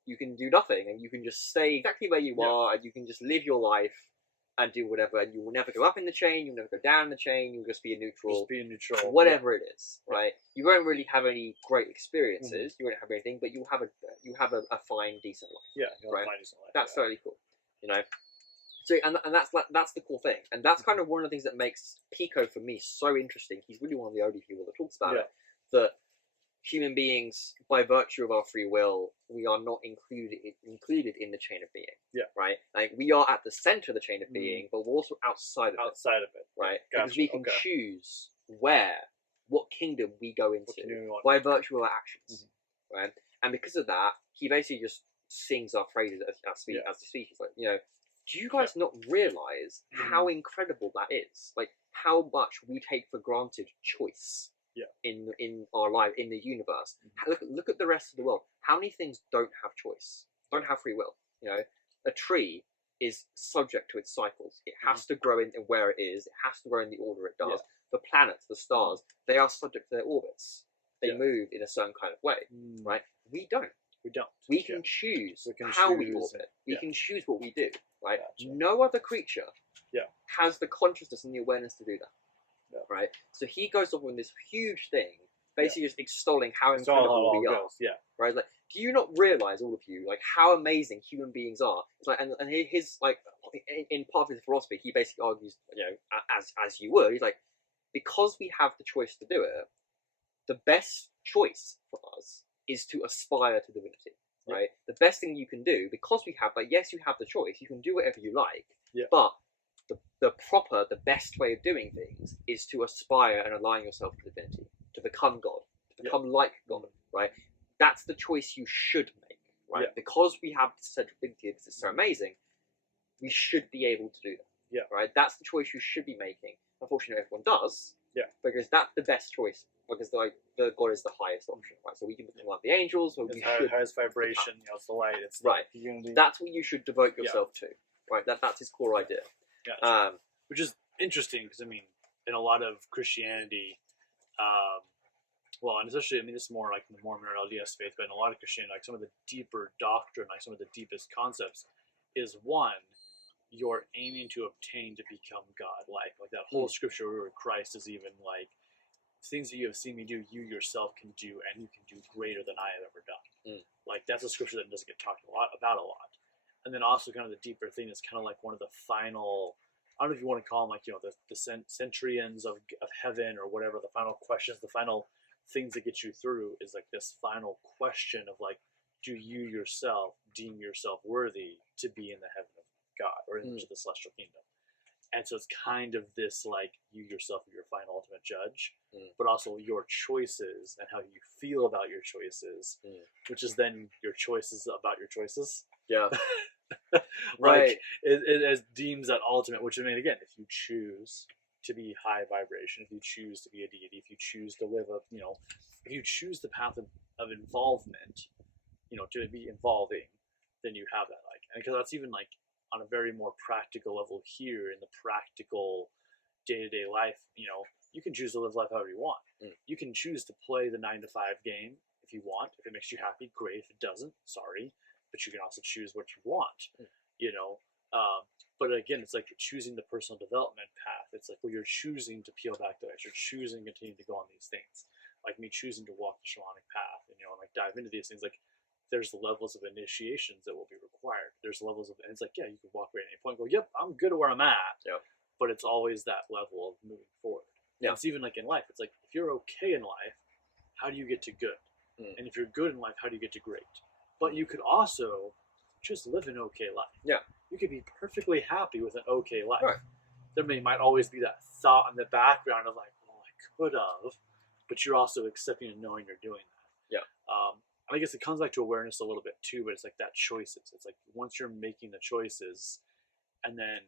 You can do nothing, and you can just stay exactly where you are, and you can just live your life and do whatever, and you will never go up in the chain, you'll never go down in the chain, you'll just be a neutral. Whatever it is, right? You won't really have any great experiences, you won't have anything, but you have a fine, decent life. Right? That's totally cool. You know? So, and that's the cool thing. And that's kind of one of the things that makes Pico, for me, so interesting. He's really one of the only people that talks about it. That human beings, by virtue of our free will, we are not included in the chain of being. Right? Like, we are at the center of the chain of being, but we're also outside of it. Right? Gotcha. Because we can choose what kingdom we go into by virtue of our actions. Right? And because of that, he basically just sings our phrases as he speaks. He's like, you know, do you guys not realize how incredible that is? Like, how much we take for granted choice. In our life, in the universe. Look at the rest of the world. How many things don't have choice? Don't have free will? You know, a tree is subject to its cycles. It has to grow in where it is. It has to grow in the order it does. The planets, the stars, they are subject to their orbits. They move in a certain kind of way, right? We don't. We can choose how we orbit. We can choose what we do, right? No other creature has the consciousness and the awareness to do that. Right, so he goes off on this huge thing, basically just extolling how incredible we are. Right, like, do you not realize, all of you, like, how amazing human beings are? It's like, and his like, in part of his philosophy, he basically argues, you know, as you would, he's like, because we have the choice to do it, the best choice for us is to aspire to divinity. Right, the best thing you can do, because we have, like, yes, you have the choice, you can do whatever you like, but the best way of doing things is to aspire and align yourself to divinity, to become God, to become like God, right? That's the choice you should make, right? Because we have this central divinity, because it's so amazing, we should be able to do that, right? That's the choice you should be making. Unfortunately, everyone does, because that's the best choice, because the God is the highest option, right? So we can become like the angels, or we should highest vibration, you know, it's the light, it's right. That's what you should devote yourself to, right? That's his core idea. Which is interesting, because I mean, in a lot of Christianity, well, and especially, I mean, this is more like the Mormon or LDS faith, but in a lot of Christianity, like some of the deeper doctrine, like some of the deepest concepts, is one, you're aiming to obtain to become God-like. Like that whole scripture where Christ is even like, things that you have seen me do, you yourself can do, and you can do greater than I have ever done. Like, that's a scripture that doesn't get talked about a lot. And then also kind of the deeper thing is kind of like one of the final, I don't know if you want to call them, like, you know, the centurions of heaven or whatever, the final questions, the final things that get you through is like this final question of like, do you yourself deem yourself worthy to be in the heaven of God or into the celestial kingdom? And so it's kind of this like, you yourself are your final ultimate judge, but also your choices and how you feel about your choices, which is then your choices about your choices. Right. It deems that ultimate, which, I mean, again, if you choose to be high vibration, if you choose to be a deity, if you choose to live up, you know, if you choose the path of involvement, you know, to be involving, then you have that, like, and because that's even like on a very more practical level here in the practical, day-to-day life, you can choose to live life however you want. You can choose to play the 9 to 5 game if you want. If it makes you happy, great. If it doesn't, sorry. But you can also choose what you want. But again, it's like choosing the personal development path. It's like, well, you're choosing to peel back the ice. You're choosing to continue to go on these things. Like me choosing to walk the shamanic path, and like dive into these things. Like there's levels of initiations that will be required. There's levels of, and it's like, yeah, you can walk away at any point and go, yep, I'm good at where I'm at. Yeah. But it's always that level of moving forward. Yeah. And it's even like in life. It's like, if you're okay in life, how do you get to good? And if you're good in life, how do you get to great? But you could also just live an okay life. Yeah. You could be perfectly happy with an okay life. Right. There might always be that thought in the background of like, oh, I could have, but you're also accepting and knowing you're doing that. Yeah. I guess it comes back to awareness a little bit too, but it's like that choices. It's like once you're making the choices, and then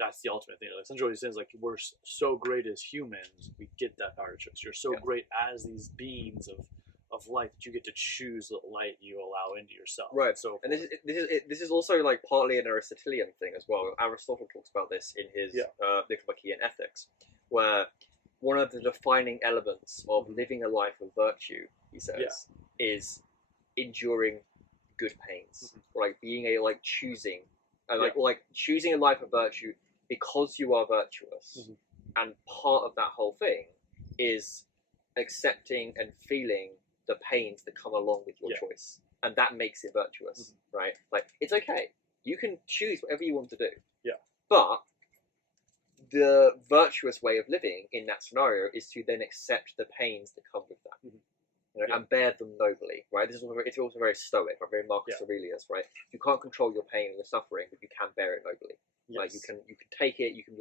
that's the ultimate thing. Like essentially what he's saying is like, we're so great as humans, we get that power to choice. You're so great as these beings of light that you get to choose the light you allow into yourself. Right. So, and this is also like partly an Aristotelian thing as well. Aristotle talks about this in his Nicomachean Ethics, where one of the defining elements of living a life of virtue, he says, is enduring good pains, or like being choosing, like choosing a life of virtue because you are virtuous, and part of that whole thing is accepting and feeling the pains that come along with your choice, and that makes it virtuous, right? Like it's okay, you can choose whatever you want to do, but the virtuous way of living in that scenario is to then accept the pains that come with that, and bear them nobly, right? It's also very Stoic, right? Very Marcus Aurelius, right? You can't control your pain and your suffering, but you can bear it nobly. Like you can take it. You can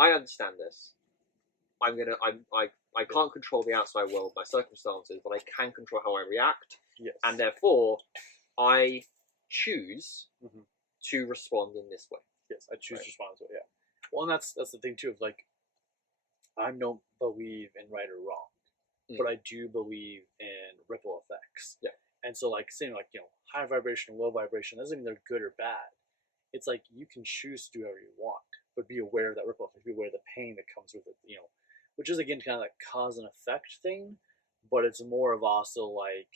I understand this. I can't control the outside world, my circumstances, but I can control how I react, and therefore I choose to respond in this way. Yes, I choose to respond to it. Yeah. Well, and that's the thing too. Of like, I don't believe in right or wrong, but I do believe in ripple effects. Yeah. And so, like saying like high vibration, low vibration doesn't mean they're good or bad. It's like you can choose to do whatever you want, but be aware of that ripple effect. Be aware of the pain that comes with it. Which is again kind of like cause and effect thing, but it's more of also like,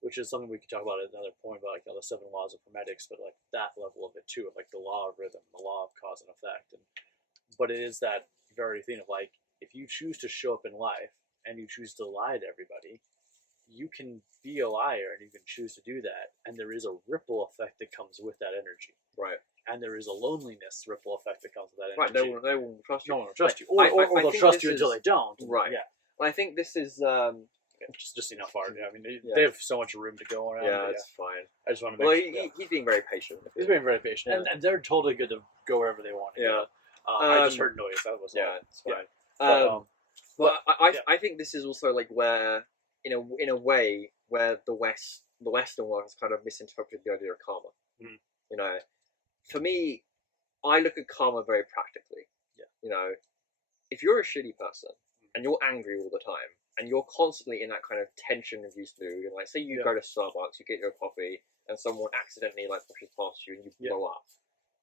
which is something we could talk about at another point about like the 7 laws of hermetics, but like that level of it too, of like the law of rhythm, the law of cause and effect, but it is that very thing of like, if you choose to show up in life and you choose to lie to everybody, you can be a liar and you can choose to do that, and there is a ripple effect that comes with that energy. Right. And there is a loneliness ripple effect that comes with that energy. Right, no one will trust you. No one will trust you. Or they'll trust you until they don't. Right. Yeah. Well, I think this is... just how far. I mean, they have so much room to go around. Yeah, it's fine. I just want to make he's being very patient. He's being very patient. And they're totally good to go wherever they want to go. I just heard noise. That was all. It's fine. But I think this is also like where, in a way, where the Western world has kind of misinterpreted the idea of karma. For me, I look at karma very practically. Yeah. If you're a shitty person and you're angry all the time and you're constantly in that kind of tension-induced mood, and like say you go to Starbucks, you get your coffee, and someone accidentally like pushes past you and you blow up,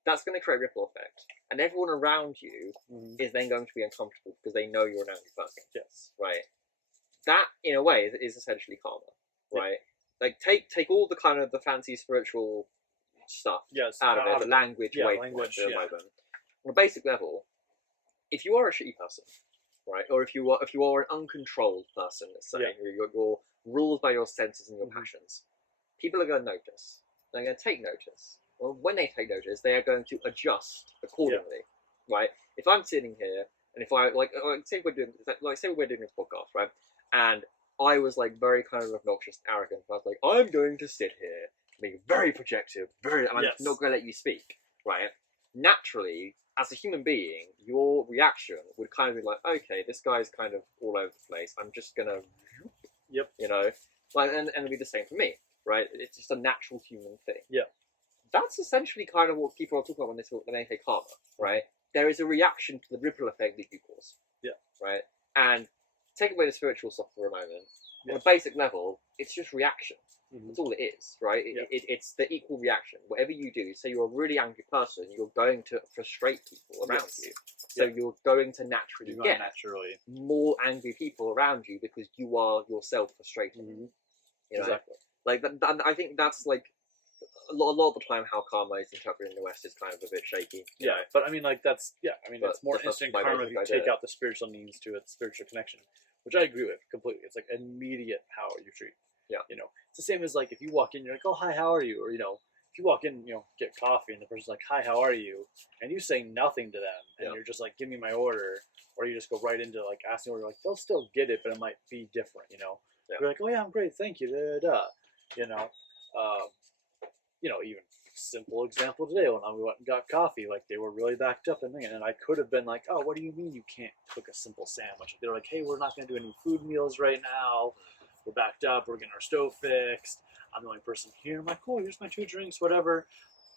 that's going to create a ripple effect, and everyone around you is then going to be uncomfortable because they know you're an angry person. Yes. Right. That, in a way, is essentially karma. Right. Like take all the kind of the fancy spiritual stuff out of it, the language, language, moment. On a basic level, if you are a shitty person, right, or if you are an uncontrolled person, let's say, you're ruled by your senses and your passions, people are going to notice. They're going to take notice. Well, when they take notice, they are going to adjust accordingly, right? If I'm sitting here, and if I say we're doing this podcast, right, and I was like very kind of obnoxious, arrogant. I was like, I'm going to sit here, being very projective, I'm not going to let you speak, right? Naturally, as a human being, your reaction would kind of be like, okay, this guy's kind of all over the place. I'm just gonna, and it'll be the same for me, right? It's just a natural human thing. Yeah, that's essentially kind of what people are talking about when they say karma, right? There is a reaction to the ripple effect that you cause. Yeah, right. And take away the spiritual stuff for a moment. On a basic level, it's just reaction. That's all it is, right? It's the equal reaction. Whatever you do, say you're a really angry person, you're going to frustrate people around you. So you're going to naturally get more angry people around you because you are yourself frustrated. You know? Exactly. Like that, I think that's like a lot of the time how karma is interpreted in the West is kind of a bit shaky. Yeah, but I mean, like that's But it's more that's instant my karma if you basic take out the spiritual means to it, spiritual connection, which I agree with completely. It's like immediate how you treat. Yeah. You know, it's the same as like if you walk in, you're like, oh hi, how are you? Or if you walk in, get coffee, and the person's like, hi, how are you? And you say nothing to them, and you're just like, give me my order, or you just go right into like asking order, like they'll still get it, but it might be different. You're like, oh yeah, I'm great, thank you. Da, da, da. Even simple example today when we went and got coffee, like they were really backed up and I could have been like, oh, what do you mean you can't cook a simple sandwich? They're like, hey, we're not going to do any food meals right now. We're backed up. We're getting our stove fixed. I'm the only person here. I'm like, cool, here's my 2 drinks, whatever.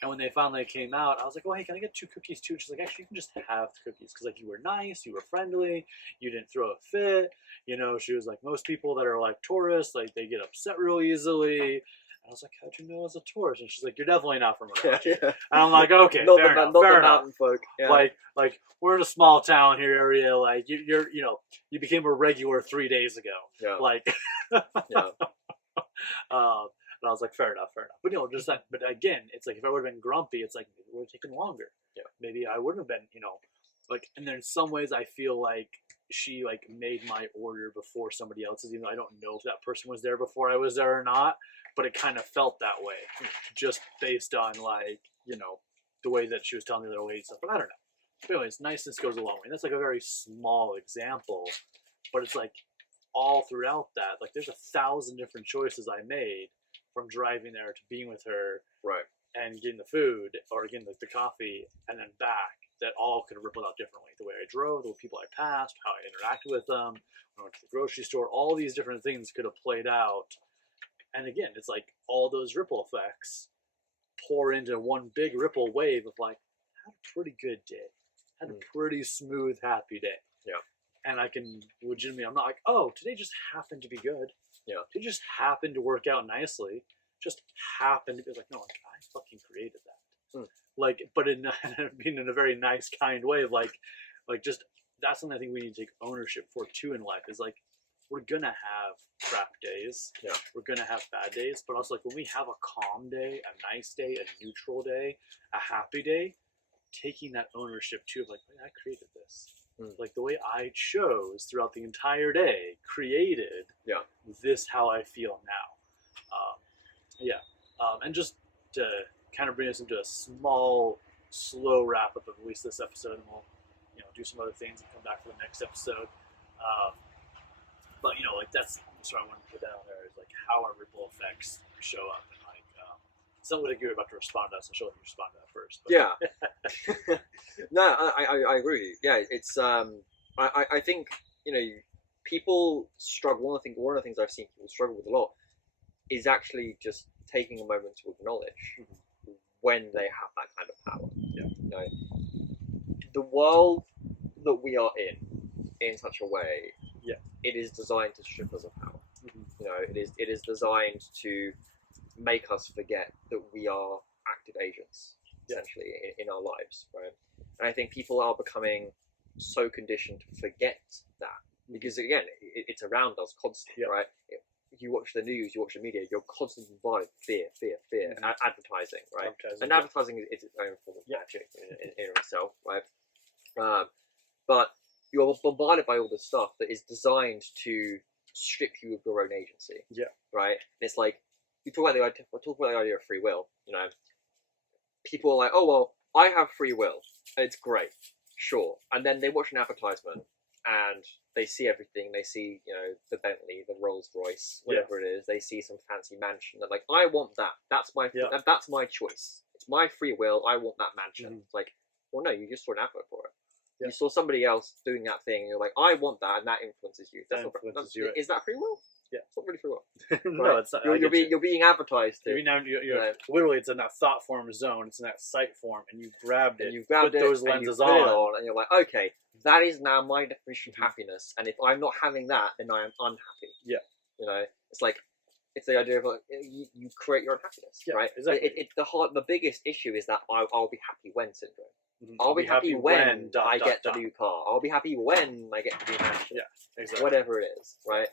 And when they finally came out, I was like, oh, hey, can I get 2 cookies too? She's like, actually, you can just have the cookies because like you were nice, you were friendly, you didn't throw a fit. She was like, most people that are like tourists, like they get upset real easily. I was like, how'd you know I was a tourist? And she's like, you're definitely not from around here. And I'm like, okay, fair enough. Mountain folk. Yeah. Like we're in a small town here area. Like you became a regular 3 days ago. Yeah. Like, and I was like, fair enough. But just that. But again, it's like if I would have been grumpy, it's like maybe it would have taken longer. Yeah. Maybe I wouldn't have been. And then in some ways, I feel like she like made my order before somebody else's, even though I don't know if that person was there before I was there or not. But it kind of felt that way, just based on like the way that she was telling me that way and stuff. But I don't know. But anyways, niceness goes a long way. And that's like a very small example, but it's like all throughout that. Like there's 1,000 different choices I made from driving there to being with her, right, and getting the food or getting the coffee and then back. That all could have rippled out differently. The way I drove, the people I passed, how I interacted with them, when I went to the grocery store, all these different things could have played out. And again, it's like all those ripple effects pour into one big ripple wave of like, had a pretty good day, had a pretty smooth, happy day. Yeah. And I can legitimately, I'm not like, oh, today just happened to be good. Yeah. It just happened to work out nicely. Just happened to be like, no, like I fucking created that. Like, but in a very nice, kind way of like just that's something I think we need to take ownership for too in life. Is like we're gonna have crap days. Yeah. We're gonna have bad days, but also like when we have a calm day, a nice day, a neutral day, a happy day, taking that ownership too of like, wait, I created this. Like the way I chose throughout the entire day created this how I feel now. And just to kind of bring us into a small, slow wrap up of at least this episode, and we'll do some other things and come back for the next episode. But like that's what I want to put down there is like how our ripple effects show up, and like something that you're about to respond to us. I'll show you respond to that first. But. Yeah. No, I agree. Yeah, it's I think people struggle. One of the things I've seen people struggle with a lot is actually just taking a moment to acknowledge when they have that kind of power. Yeah. The world that we are in such a way, it is designed to strip us of power. It is designed to make us forget that we are active agents, essentially, in our lives, right? And I think people are becoming so conditioned to forget that because again, it's around us constantly, right? You watch the news, you watch the media, you're constantly bombarded with fear, and advertising, right? And advertising is its own form of magic in itself, right? But you're bombarded by all this stuff that is designed to strip you of your own agency, right? And it's like you talk about the idea of free will. People are like, oh well, I have free will, it's great, sure, and then they watch an advertisement. And they see everything. They see, the Bentley, the Rolls Royce, whatever it is. They see some fancy mansion. They're like, I want that. That's my that's my choice. It's my free will. I want that mansion. It's like, well, no, you just saw an advert for it. Yeah. You saw somebody else doing that thing. And you're like, I want that, and that influences you. Is that free will? Yeah, it's not really free will. No, right? It's not. You're being advertised to. Literally, it's in that thought form zone. It's in that sight form, and you grabbed it. And you grabbed put it, those lenses and you put it on, and you're like, okay. That is now my definition of happiness, and if I'm not having that, then I am unhappy. Yeah. It's like It's the idea of like you create your own happiness, right? Exactly. The biggest issue is that I'll be happy when syndrome. I'll be happy when I get the new car. I'll be happy when I get the new mansion. Yeah, exactly. Whatever it is, right?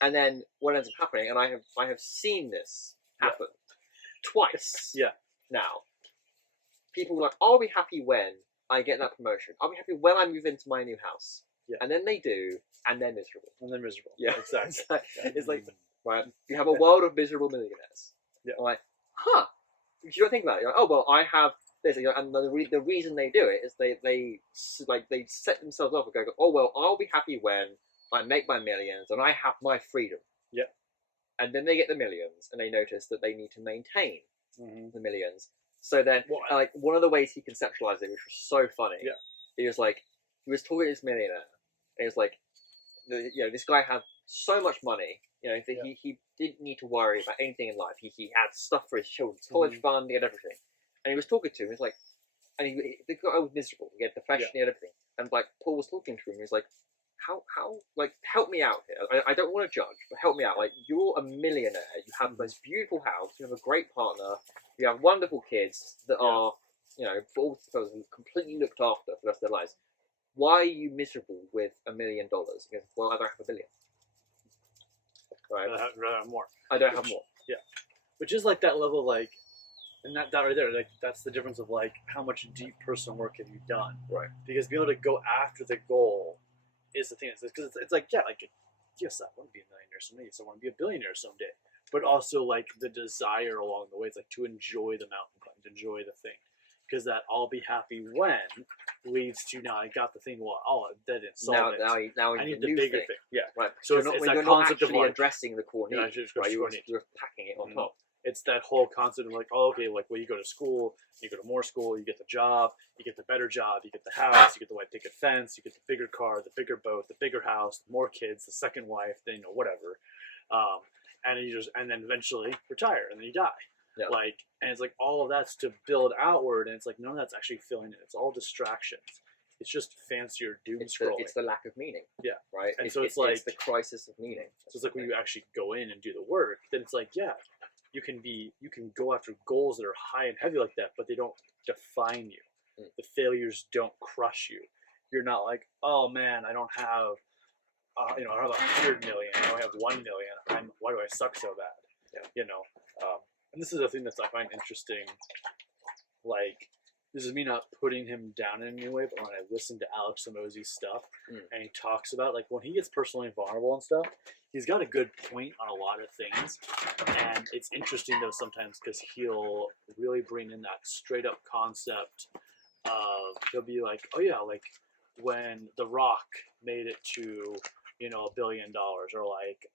And then what ends up happening, and I have seen this happen twice. Yeah. Now, people are like, I'll be happy when I get that promotion. I'll be happy when I move into my new house. Yeah. And then they do, and they're miserable. Yeah, exactly. It's like right. You have a world of miserable millionaires. Yeah. I'm like, huh? You don't think about it. You're like, oh well, I have this, and the reason they do it is they set themselves up and go, oh well, I'll be happy when I make my millions and I have my freedom. Yeah. And then they get the millions and they notice that they need to maintain the millions. So then, like one of the ways he conceptualized it, which was so funny, he was talking to this millionaire, and he was like, this guy had so much money. He didn't need to worry about anything in life. He had stuff for his children's college fund. He had everything, and he was talking to him. He was like, and the guy was miserable. He had depression. He had everything. And like Paul was talking to him. He was like, how like help me out here. I don't want to judge, but help me out. Like you're a millionaire. You have the most beautiful house. You have a great partner. You have wonderful kids that are completely looked after for the rest of their lives. Why are you miserable with $1 million? He goes, well, I don't have $1 billion. Right. I have more. I don't have more. Yeah. Which is like that level, like, and that right there, like that's the difference of like how much deep personal work have you done, right? Because being able to go after the goal is the thing. Because it's like yes, I want to be a millionaire someday. Yes, I want to be a billionaire someday. But also like the desire along the way. It's like to enjoy the mountain climb, to enjoy the thing. Because that I'll be happy when leads to now I got the thing. Well, that didn't solve it. Now I need the bigger thing. Yeah, right. So you're it's not, that you're concept not actually of like, addressing the core need. Right? You're packing it on top. It's that whole concept of like, oh, okay, like well, you go to school, you go to more school, you get the job, you get the better job, you get the house, you get the white picket fence, you get the bigger car, the bigger boat, the bigger house, the more kids, the second wife, then whatever, and then eventually retire and then you die. Yeah. Like, and it's like all of that's to build outward, and it's like none of that's actually filling it. It's all distractions. It's just fancier doom scrolling. It's the lack of meaning. Yeah, right. And it's the crisis of meaning. So it's like when you actually go in and do the work, then it's like you can go after goals that are high and heavy like that, but they don't define you. The failures don't crush you. You're not like, oh man, I don't have, I don't have 100 million. I only have 1 million. Why do I suck so bad? Yeah. And this is a thing that I find interesting. Like, this is me not putting him down in any way, but when I listen to Alex Samosi's stuff, and he talks about, like, when he gets personally vulnerable and stuff, he's got a good point on a lot of things. And it's interesting, though, sometimes, because he'll really bring in that straight-up concept of, he'll be like, oh, yeah, like, when The Rock made it to, $1 billion, or like,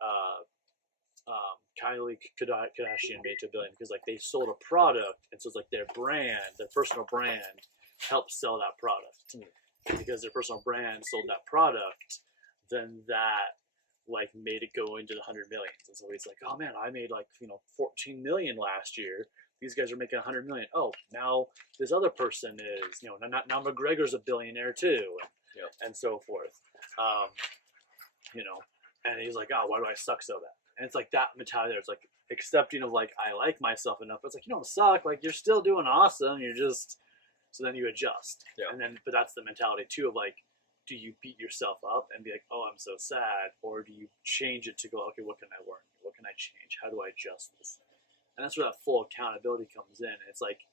Kylie Kardashian made to $1 billion because like they sold a product, and so it's like their brand, their personal brand, helped sell that product. And because their personal brand sold that product, then that like made it go into the 100 millions. And so he's like, oh man, I made like 14 million last year. These guys are making 100 million. Oh, now this other person is now McGregor's a billionaire too, and so forth. And he's like, oh, why do I suck so bad? And it's like that mentality there. It's like accepting of like, I like myself enough. It's like, you don't suck. Like, you're still doing awesome. You're just, so then you adjust. Yeah. And then, but that's the mentality too of like, do you beat yourself up and be like, oh, I'm so sad? Or do you change it to go, okay, what can I learn? What can I change? How do I adjust this? And that's where that full accountability comes in. And it's like,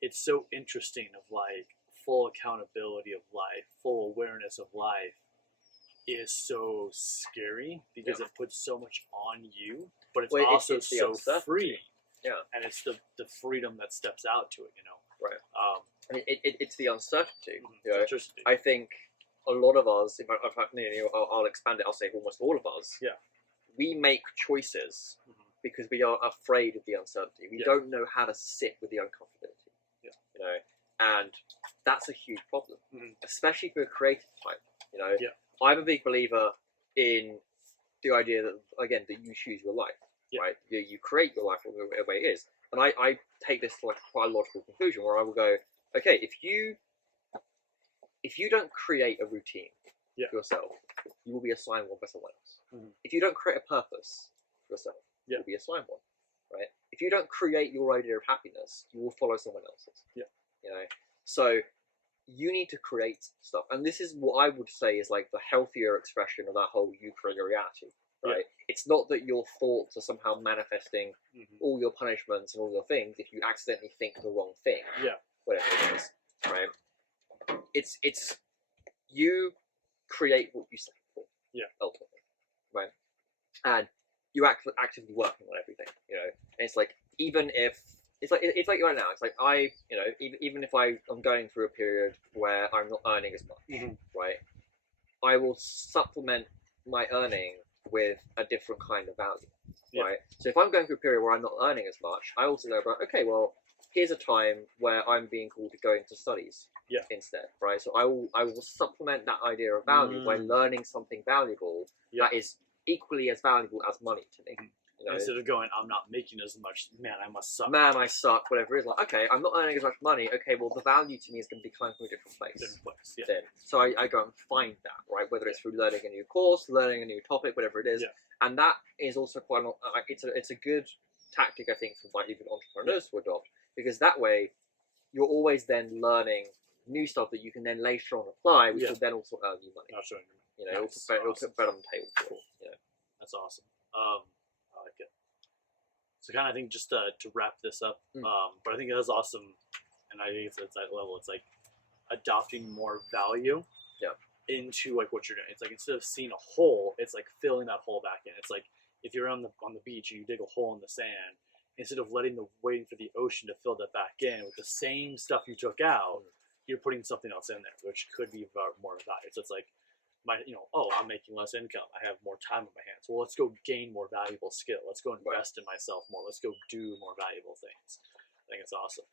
it's so interesting of like full accountability of life, full awareness of life, is so scary because it puts so much on you, but it's also so free. Yeah, and it's the freedom that steps out to it, Right. It's the uncertainty. I think a lot of us, in fact, I'll expand it. I'll say almost all of us. Yeah. We make choices because we are afraid of the uncertainty. We don't know how to sit with the uncomfortability. Yeah. And that's a huge problem, especially for a creative type. Yeah. I'm a big believer in the idea that, again, that you choose your life, right? You create your life the way it is. And I take this to like quite a logical conclusion where I will go, okay, if you don't create a routine for yourself, you will be assigned one by someone else. If you don't create a purpose for yourself, will be a slime one, right? If you don't create your idea of happiness, you will follow someone else's. Yeah. You know, so you need to create stuff, and this is what I would say is like the healthier expression of that whole you create your reality, right? Yeah. It's not that your thoughts are somehow manifesting all your punishments and all your things if you accidentally think the wrong thing. Yeah. Whatever it is, right? It's you create what you stand for. Yeah. Ultimately, right? And you're actively working on everything, you know. And it's like even if it's like right now, it's like even if I'm going through a period where I'm not earning as much, right? I will supplement my earning with a different kind of value, right? So if I'm going through a period where I'm not earning as much, I also know about okay, well, here's a time where I'm being called to go into studies instead, right? So I will supplement that idea of value by learning something valuable that is equally as valuable as money to me. You know? Instead of going, I'm not making as much, man, I must suck. Man, I suck, whatever it is. Like, okay, I'm not earning as much money. Okay, well, the value to me is going to be coming from a different place. Then. So I go and find that, right? Whether it's through learning a new course, learning a new topic, whatever it is. Yeah. And that is also quite, it's a good tactic, I think, for like even entrepreneurs to adopt, because that way you're always then learning new stuff that you can then later on apply, which will then also earn you money. You know, it'll put bread on the table for you. Yeah. That's awesome. I like it. So kind of, I think just to wrap this up, but I think it is awesome, and I think it's at that level. It's like adopting more value into like what you're doing. It's like instead of seeing a hole, it's like filling that hole back in. It's like if you're on the beach and you dig a hole in the sand, instead of waiting for the ocean to fill that back in with the same stuff you took out, you're putting something else in there, which could be more value. So it's like I'm making less income. I have more time on my hands. Well, let's go gain more valuable skill. Let's go invest in myself more. Let's go do more valuable things. I think it's awesome.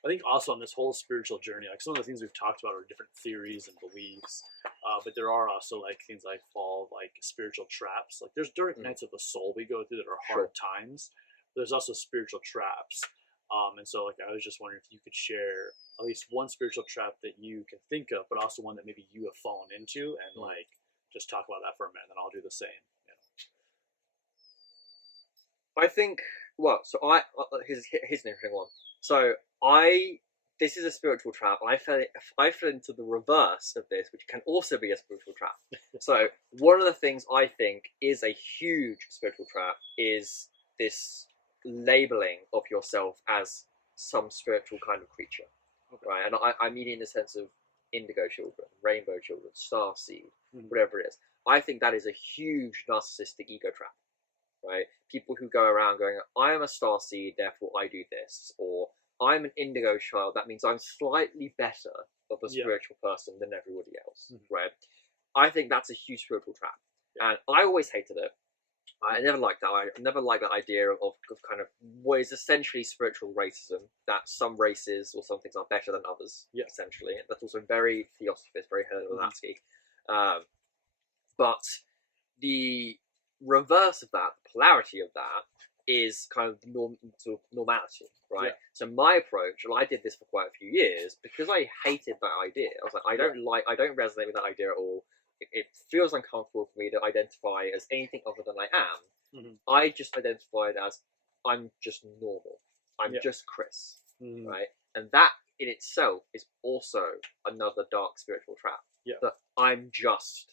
I think also on this whole spiritual journey, like some of the things we've talked about are different theories and beliefs, but there are also like things I call like spiritual traps. Like there's dark nights of the soul we go through that are hard times. There's also spiritual traps. And so like I was just wondering if you could share at least one spiritual trap that you can think of, but also one that maybe you have fallen into, and like just talk about that for a minute, and then I'll do the same. I think so here's an interesting one. So this is a spiritual trap. I fell into the reverse of this, which can also be a spiritual trap. So one of the things I think is a huge spiritual trap is this labeling of yourself as some spiritual kind of creature, right? And I mean in the sense of indigo children, rainbow children, star seed, whatever it is. I think that is a huge narcissistic ego trap, right? People who go around going, I am a star seed, therefore I do this, or I'm an indigo child, that means I'm slightly better of a spiritual person than everybody else, right? I think that's a huge spiritual trap, and I always hated it. I never liked that. I never liked that idea of kind of what is essentially spiritual racism, that some races or some things are better than others, essentially. That's also very theosophist, very Helena Blavatsky. But the reverse of that, the polarity of that, is kind of normality, right? Yeah. So my approach, and I did this for quite a few years, because I hated that idea. I was like, I don't resonate with that idea at all. It feels uncomfortable for me to identify as anything other than I am. I just identified as I'm just normal. I'm just Chris, right? And that in itself is also another dark spiritual trap. Yeah. That I'm just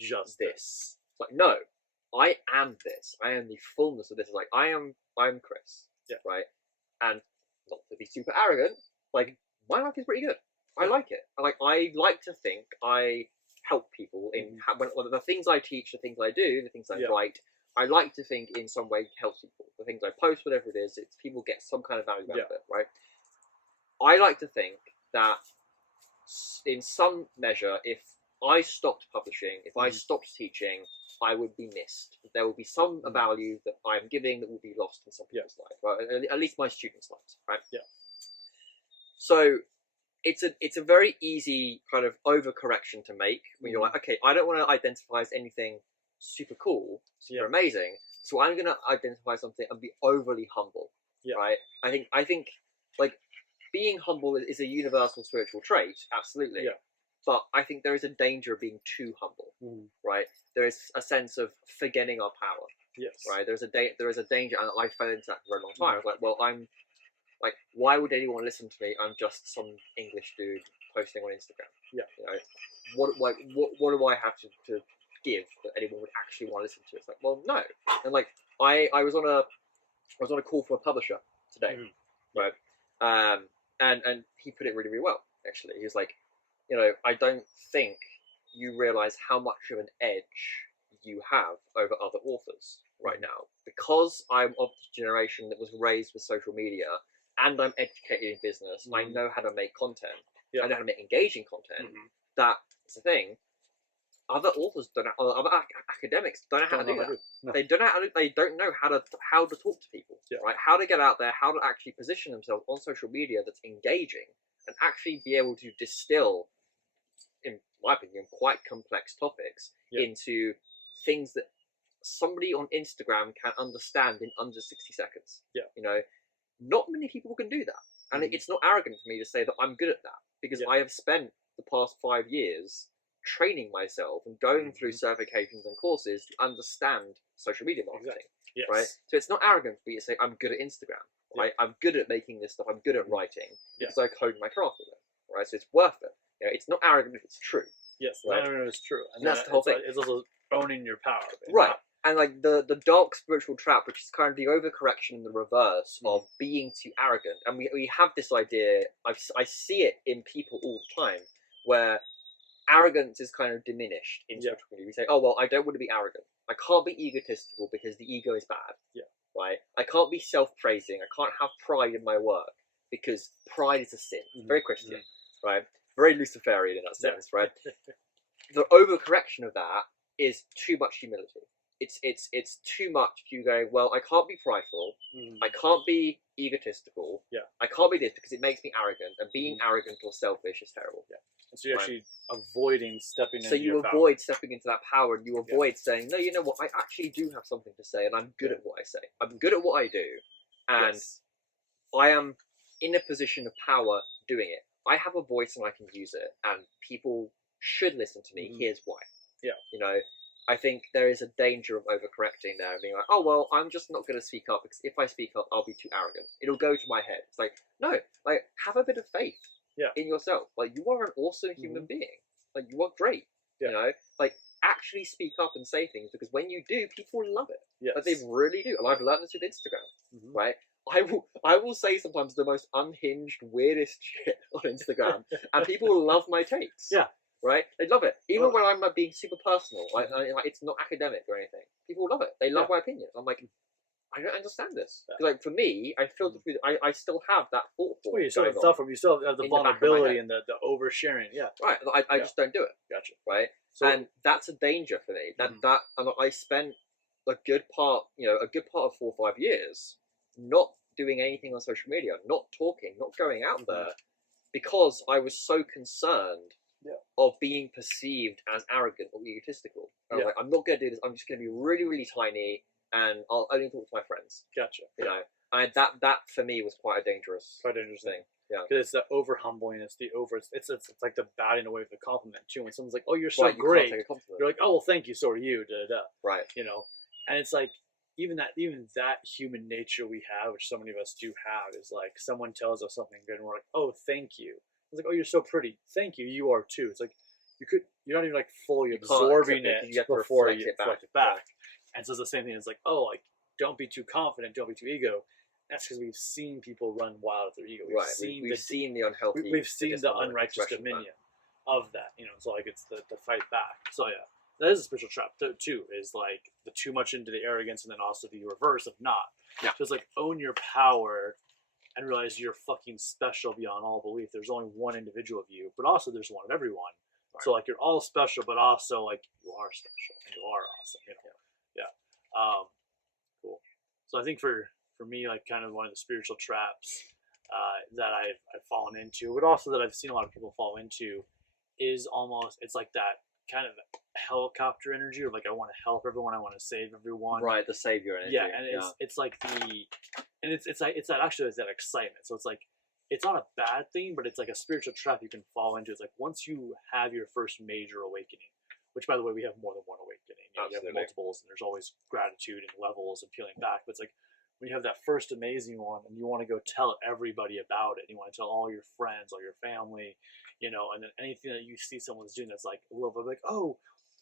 this. It's like, no, I am this. I am the fullness of this. It's like I'm Chris, right? And not to be super arrogant, like my life is pretty good. I like it. I like to think I help people in when the things I teach, the things I do, the things I write. I like to think in some way helps people. The things I post, whatever it is, it's people get some kind of value out of it, right? I like to think that in some measure, if I stopped publishing, if I stopped teaching, I would be missed. There will be some value that I'm giving that will be lost in some people's life, right? At least my students' lives, right? Yeah. So it's a very easy kind of overcorrection to make when you're like, okay, I don't want to identify as anything super cool, super amazing, so I'm going to identify something and be overly humble, right? I think like being humble is a universal spiritual trait, absolutely. Yeah. But I think there is a danger of being too humble, right? There is a sense of forgetting our power, Yes. Right? There is a danger, and I fell into that for a very long time. I was like, well, I'm like, why would anyone listen to me? I'm just some English dude posting on Instagram. Yeah. You know, what do I have to give that anyone would actually want to listen to? It's like, well, no. And like, I was on a call from a publisher today, right? And he put it really, really well. Actually, he was like, you know, I don't think you realize how much of an edge you have over other authors right now, because I'm of the generation that was raised with social media, and I'm educated in business, and I know how to make content. I know how to make engaging content. That's the thing. Other authors don't. Other academics don't know how to do that. No. They don't know how to. They don't know how to talk to people. Right? How to get out there. How to actually position themselves on social media that's engaging, and actually be able to distill, in my opinion, quite complex topics into things that somebody on Instagram can understand in under 60 seconds. You know, not many people can do that, and it's not arrogant for me to say that I'm good at that, because I have spent the past 5 years training myself and going through certifications and courses to understand social media marketing. Right? So it's not arrogant for me to say I'm good at Instagram. Right? I'm good at making this stuff. I'm good at writing because I honed my craft with it. Right? So it's worth it. You know, it's not arrogant if it's true. Yes, right? No, it's true. And that's the whole thing. It's also owning your power. Right. And like the dark spiritual trap, which is kind of the overcorrection in the reverse of being too arrogant. And we have this idea, I see it in people all the time, where arrogance is kind of diminished in social media. We say, oh, well, I don't want to be arrogant. I can't be egotistical because the ego is bad. Right? I can't be self-praising. I can't have pride in my work because pride is a sin. Very Christian, right? Very Luciferian in that sense, right? The overcorrection of that is too much humility. It's too much you going, well, I can't be prideful, I can't be egotistical, I can't be this because it makes me arrogant, and being arrogant or selfish is terrible. And so you're actually avoiding stepping into So you avoid stepping into that power, and you avoid saying, no, you know what, I actually do have something to say, and I'm good at what I say. I'm good at what I do, and I am in a position of power doing it. I have a voice and I can use it, and people should listen to me. Here's why. You know, I think there is a danger of overcorrecting there and being like, oh, well, I'm just not going to speak up because if I speak up, I'll be too arrogant. It'll go to my head. It's like, no, like, have a bit of faith in yourself. Like, you are an awesome human being. Like, you are great. You know, like, actually speak up and say things, because when you do, people love it. Like, they really do. And I've learned this with Instagram, right? I will say sometimes the most unhinged, weirdest shit on Instagram, and people love my takes. Right? They love it. Even when I'm being super personal, like, it's not academic or anything. People love it. They love my opinions. I'm like, I don't understand this. Like, for me, I feel I still have that thought. Well, you still have the vulnerability and the oversharing. Right. I just don't do it. Gotcha. Right? So, and that's a danger for me. And I spent a good part of 4 or 5 years not doing anything on social media, not talking, not going out there, because I was so concerned of being perceived as arrogant or egotistical. And I'm like, I'm not going to do this. I'm just going to be really, really tiny, and I'll only talk to my friends. Gotcha. You know, and that for me was quite a dangerous thing. Yeah, because it's the over humbling. It's like the batting away with a compliment too. When someone's like, "Oh, you're so great," you're like, "Oh, well, thank you. So are you." Right. You know, and it's like even that human nature we have, which so many of us do have, is like someone tells us something good, and we're like, "Oh, thank you." It's like, oh, you're so pretty. Thank you. You are too. It's like you're not even like fully absorbing it before you reflect it back. And so it's the same thing. It's like, oh, like, don't be too confident. Don't be too ego. That's because we've seen people run wild with their ego. We've seen the unhealthy. We've seen the unrighteous dominion of that. You know, so like it's the fight back. So yeah, that is a spiritual trap too. Is like the too much into the arrogance, and then also the reverse of not. So it's like own your power. And realize you're fucking special beyond all belief. There's only one individual of you, but also there's one of everyone. Right. So like you're all special, but also like you are special. And you are awesome. You know? Cool. So I think for me, like kind of one of the spiritual traps that I've fallen into, but also that I've seen a lot of people fall into, is it's like that kind of helicopter energy, or like I want to help everyone, I want to save everyone. Right, the savior energy. Yeah, and it's like it's that excitement. So it's like it's not a bad thing, but it's like a spiritual trap you can fall into. It's like once you have your first major awakening, which by the way, we have more than one awakening. You have Absolutely. multiples, and there's always gratitude and levels and peeling back. But it's like when you have that first amazing one, and you want to go tell everybody about it. You want to tell all your friends, all your family, and then anything that you see someone's doing that's like a little bit like, oh,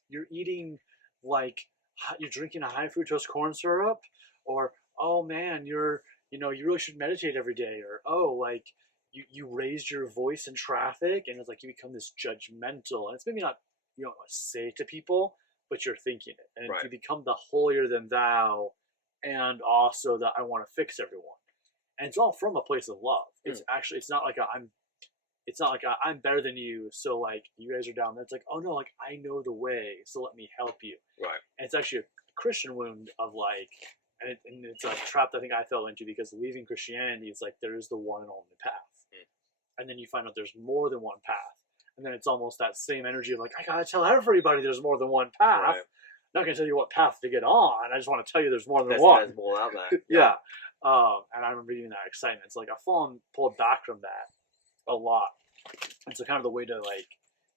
you're eating like you're drinking a high fructose corn syrup, or oh man, you really should meditate every day, or oh, like you raised your voice in traffic, and it's like you become this judgmental, and it's maybe not you don't want to say it to people, but you're thinking it, and Right. you become the holier than thou, and also that I want to fix everyone, and it's all from a place of love. It's actually it's not like I'm better than you, so like you guys are down there. It's like, oh no, like I know the way, so let me help you. Right. And it's actually a Christian wound of like, and it's a trap that I think I fell into, because leaving Christianity is like there is the one and only path, and then you find out there's more than one path, and then it's almost that same energy of like I gotta tell everybody there's more than one path. Right. I'm not gonna tell you what path to get on. I just want to tell you there's more than one. There's more out there. Yeah. And I remember getting that excitement. It's like I've pulled back from that a lot. And so kind of the way to like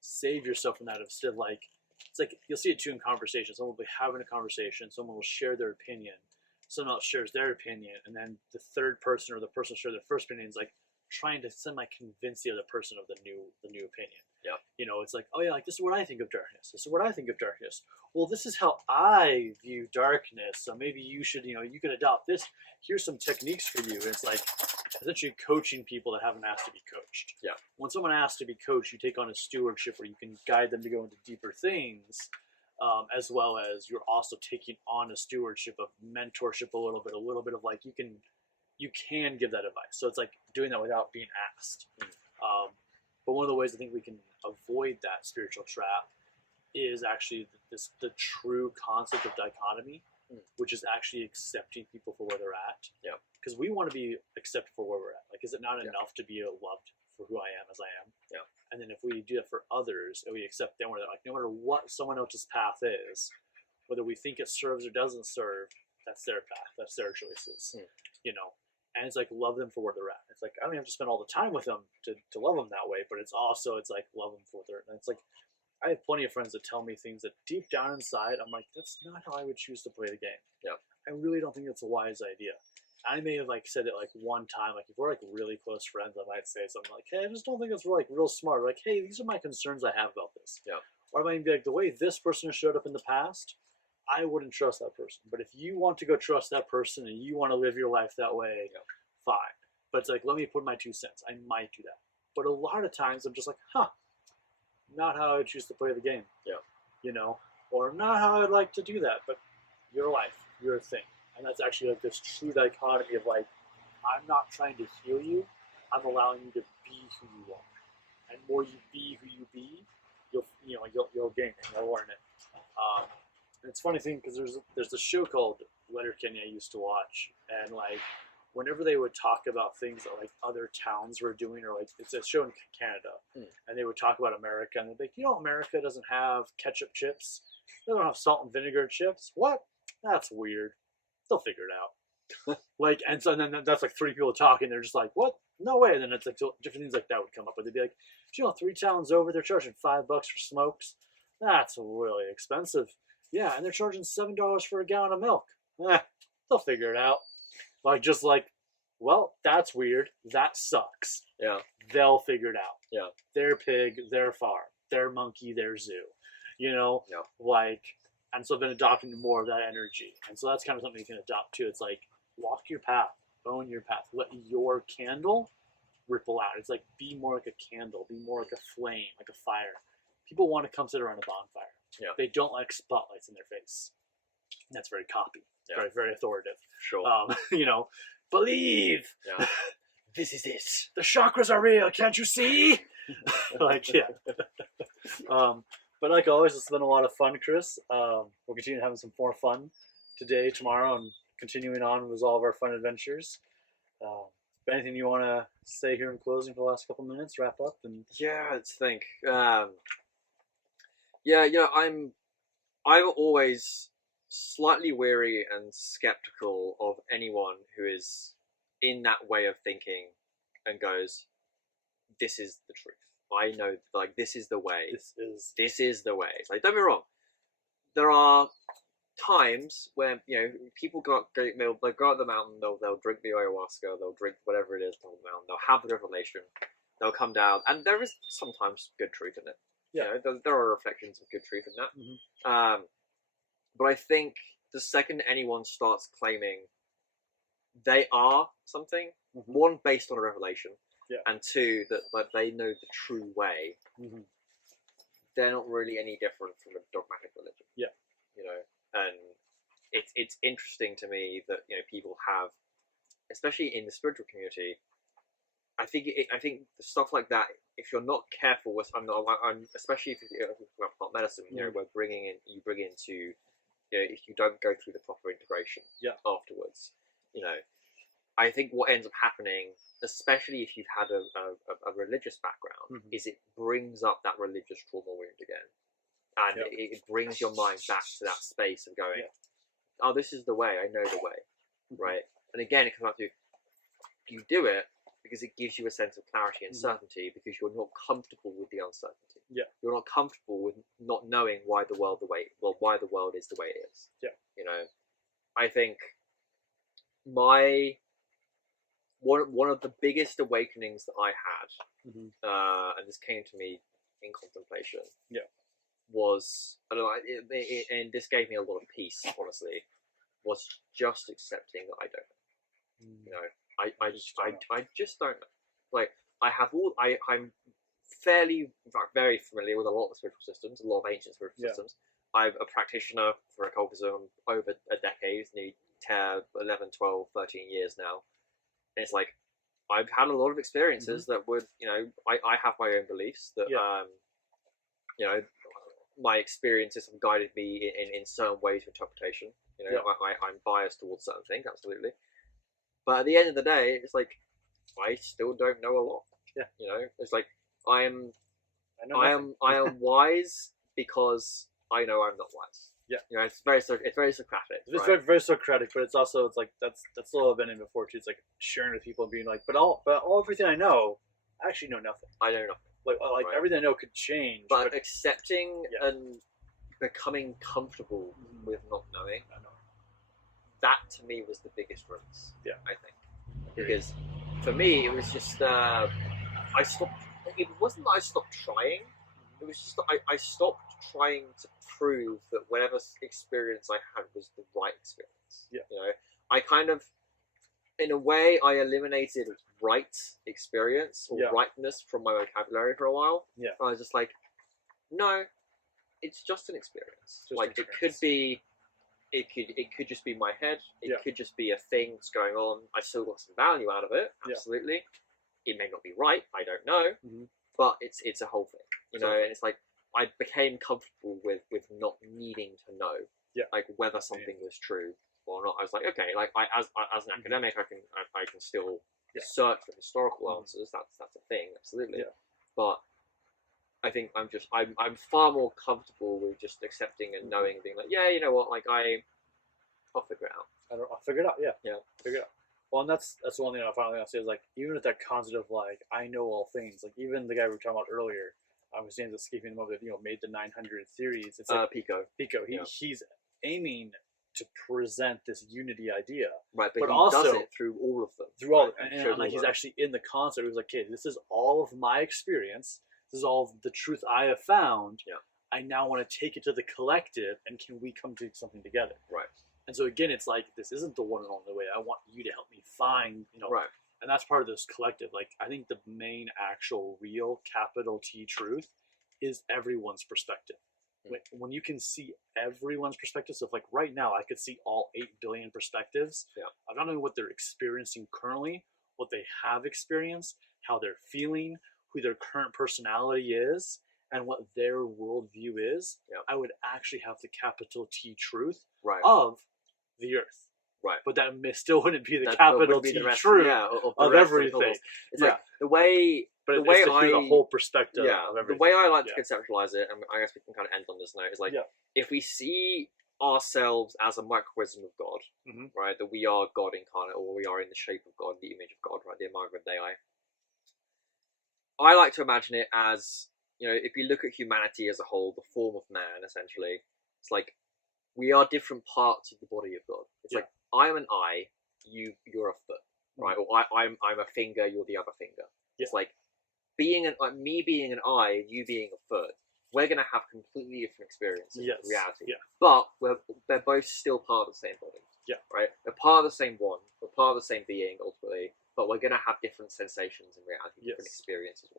save yourself from that, instead of like, it's like you'll see it too in conversation. Someone will be having a conversation, someone will share their opinion, someone else shares their opinion, and then the third person or the person share their first opinion is like trying to convince the other person of the new opinion. Yeah. It's like, oh yeah, like this is what I think of darkness. This is what I think of darkness. Well, this is how I view darkness. So maybe you should, you can adopt this. Here's some techniques for you. And it's like essentially coaching people that haven't asked to be coached. Yeah. When someone asks to be coached, you take on a stewardship where you can guide them to go into deeper things, as well as you're also taking on a stewardship of mentorship a little bit of like you can give that advice. So it's like doing that without being asked. But one of the ways I think we can avoid that spiritual trap is actually the true concept of dichotomy, which is actually accepting people for where they're at. Yeah. Because we want to be accepted for where we're at. Like, is it not enough to be loved for who I am as I am? Yeah. And then if we do that for others, and we accept them where they're like, no matter what someone else's path is, whether we think it serves or doesn't serve, that's their path. That's their choices. And it's like love them for where they're at. It's like I don't have to spend all the time with them to love them that way, but it's like love them for what they're. And it's like I have plenty of friends that tell me things that deep down inside I'm like, that's not how I would choose to play the game. Yeah. I really don't think that's a wise idea. I may have like said it like one time, like if we're like really close friends, I might say something like, hey, I just don't think it's like real smart. Like, hey, these are my concerns I have about this. Yeah. Or I might be like, the way this person has showed up in the past, I wouldn't trust that person. But if you want to go trust that person and you want to live your life that way, fine. But it's like, let me put my 2 cents. I might do that. But a lot of times I'm just like, not how I would choose to play the game. Yeah. Or not how I'd like to do that. But your life, your thing. And that's actually like this true dichotomy of like, I'm not trying to heal you. I'm allowing you to be who you are. And the more you be who you be, you'll gain it. You'll learn it. And it's a funny thing because there's this show called Letterkenny I used to watch, and like whenever they would talk about things that like other towns were doing, or like it's a show in Canada, and they would talk about America, and they'd be like, America doesn't have ketchup chips, they don't have salt and vinegar chips. What? That's weird. They'll figure it out. Like, and so then that's like 3 people talking. They're just like, what? No way. And then it's like so different things like that would come up, but they'd be like, 3 towns over, they're charging $5 for smokes. That's really expensive. Yeah, and they're charging $7 for a gallon of milk. They'll figure it out. Well, that's weird. That sucks. Yeah. They'll figure it out. Yeah. Their pig, their farm, their monkey, their zoo. Yeah. And so I've been adopting more of that energy. And so that's kind of something you can adopt too. It's like, walk your path, own your path, let your candle ripple out. It's like, be more like a candle, be more like a flame, like a fire. People want to come sit around a bonfire. Yeah. They don't like spotlights in their face. And that's very copy. Yeah. Very, very authoritative. Sure. Believe. Yeah. This is it. The chakras are real. Can't you see? Yeah. But like always, it's been a lot of fun, Chris. We'll continue having some more fun today, tomorrow, and continuing on with all of our fun adventures. Anything you want to say here in closing for the last couple minutes? Wrap up and let's think. I'm always slightly wary and skeptical of anyone who is in that way of thinking and goes, "This is the truth I know, like, this is the way. This is the way. It's like, don't be wrong. There are times when, you know, people they'll go up the mountain, they'll drink the ayahuasca, they'll drink whatever it is on the mountain, they'll have the revelation, they'll come down, and there is sometimes good truth in it. Yeah. You know, there are reflections of good truth in that. Mm-hmm. But I think the second anyone starts claiming they are something, one, based on a revelation, and two, that like they know the true way, they're not really any different from a dogmatic religion. Yeah. You know, and it's interesting to me that, you know, people have, especially in the spiritual community, I think stuff like that, if you're not careful with, especially if you're about plant medicine, you know, you bring into, you know, if you don't go through the proper integration afterwards, you know, I think what ends up happening, especially if you've had a religious background, is it brings up that religious trauma wound again. And it brings your mind back to that space of going, oh, this is the way, I know the way, right? And again, it comes back to, you do it because it gives you a sense of clarity and certainty, because you're not comfortable with the uncertainty. Yeah. You're not comfortable with not knowing why the world is the way it is. Yeah. You know, I think one of the biggest awakenings that I had, and this came to me in contemplation, was, and this gave me a lot of peace, honestly, was just accepting that I don't know. You know, I just don't know. Like, I'm fairly, in fact, very familiar with a lot of spiritual systems, a lot of ancient spiritual systems. I'm a practitioner for occultism over a decade, nearly 10, 11, 12, 13 years now. And it's like, I've had a lot of experiences that would, you know, I have my own beliefs that, you know, my experiences have guided me in certain ways of interpretation. You know, I'm biased towards certain things, absolutely. But at the end of the day, it's like, I still don't know a lot. Yeah. You know, it's like, I am wise because I know I'm not wise. Yeah. You know, it's very Socratic. It's very Socratic, but it's also, it's like, that's a little been in before too. It's like sharing with people and being like, but everything I know, I actually know nothing. I know nothing. Like everything I know could change. But accepting and becoming comfortable with not knowing, that to me was the biggest release. Yeah. I think. Because for me, it was just, I stopped, it wasn't that I stopped trying, it was just that I stopped trying to prove that whatever experience I had was the right experience. Yeah. You know, I kind of, in a way, I eliminated right experience or rightness from my vocabulary for a while. Yeah. I was just like, no, it's just an experience. It could be, it could just be my head. It could just be a thing that's going on. I still got some value out of it. Absolutely. It may not be right. I don't know. But it's a whole thing. You know, and it's like, I became comfortable with not needing to know, like, whether something was true or not. I was like, okay, like, as an academic, I can still search for historical answers. That's a thing, absolutely. Yeah. But I think I'm far more comfortable with just accepting and knowing and being like, yeah, you know what, like, I'll figure it out. I'll figure it out. Yeah. Yeah. Figure it out. Well, and that's the one thing I finally want to say is, like, even with that concept of, like, I know all things, like, even the guy we were talking about earlier, I was saying, escaping him over, you know, made the 900 series. It's like Pico. He's aiming to present this unity idea, right? But he also does it through all of them. Through all, and like, he's actually in the concept. He was like, "Okay, this is all of my experience. This is all of the truth I have found. Yeah. I now want to take it to the collective, and can we come to something together?" Right. And so again, it's like, this isn't the one and only way. I want you to help me find, you know, right. And that's part of this collective. Like, I think the main, actual, real, capital T truth is everyone's perspective. When you can see everyone's perspective, so if, like, right now I could see all 8 billion perspectives, I don't know what they're experiencing currently, what they have experienced, how they're feeling, who their current personality is, and what their worldview is, I would actually have the capital T truth of the earth. Right. But that still wouldn't be the capital T truth of everything. It's like the way the whole perspective of everything. The way I like to conceptualize it, and I guess we can kind of end on this note, is like, if we see ourselves as a microcosm of God, right, that we are God incarnate, or we are in the shape of God, the image of God, right, the Imago Dei, I like to imagine it as, you know, if you look at humanity as a whole, the form of man, essentially, it's like we are different parts of the body of God. It's like I'm an eye, you're a foot, right? Or I'm a finger, you're the other finger. It's like me being an eye, you being a foot. We're gonna have completely different experiences in reality. But they're both still part of the same body. Right? They're part of the same one. We're part of the same being ultimately, but we're gonna have different sensations in reality, different experiences,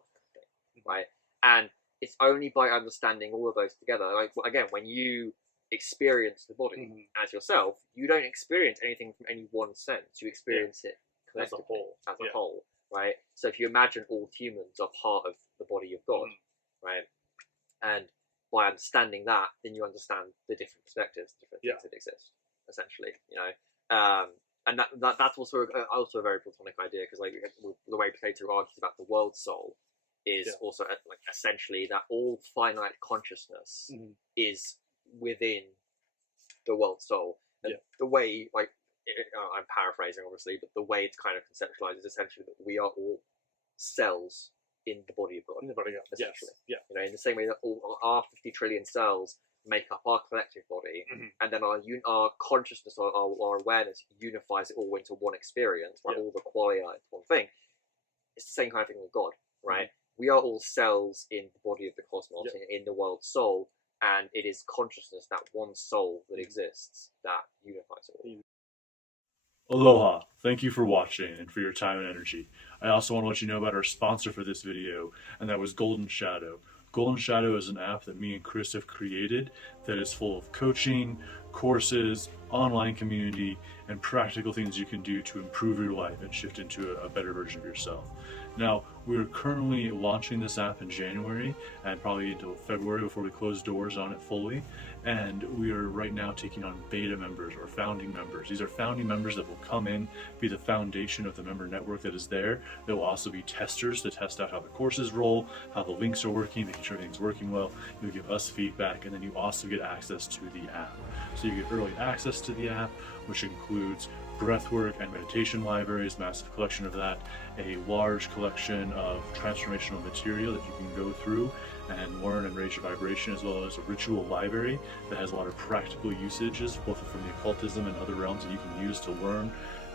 right? And it's only by understanding all of those together. Like again, when you experience the body as yourself, you don't experience anything from any one sense. You experience it collectively, as a whole, right? So if you imagine all humans are part of the body of God, right? And by understanding that, then you understand the different perspectives, different things that exist, essentially, you know. And that's also a very Platonic idea, because like the way Plato argues about the world soul is also like essentially that all finite consciousness is within the world soul. And the way, like, I'm paraphrasing obviously, but the way it's kind of conceptualized is essentially that we are all cells in the body of God. In the body, essentially. You know, in the same way that all our 50 trillion cells make up our collective body, and then our consciousness, our awareness unifies it all into one experience, right? All the qualia into one thing. It's the same kind of thing with God, right? We are all cells in the body of the cosmos, in the world soul, and it is consciousness, that one soul that exists, that unifies it all. Aloha, thank you for watching and for your time and energy. I also want to let you know about our sponsor for this video, and that was Golden Shadow. Golden Shadow is an app that me and Chris have created that is full of coaching, courses, online community, and practical things you can do to improve your life and shift into a better version of yourself. Now, we're currently launching this app in January and probably until February before we close doors on it fully. And we are right now taking on beta members or founding members. These are founding members that will come in, be the foundation of the member network that is there. There will also be testers to test out how the courses roll, how the links are working, making sure everything's working well. You'll give us feedback, and then you also get access to the app. So you get early access to the app, which includes breathwork and meditation libraries, massive collection of that, a large collection of transformational material that you can go through and learn and raise your vibration, as well as a ritual library that has a lot of practical usages, both from the occultism and other realms that you can use to learn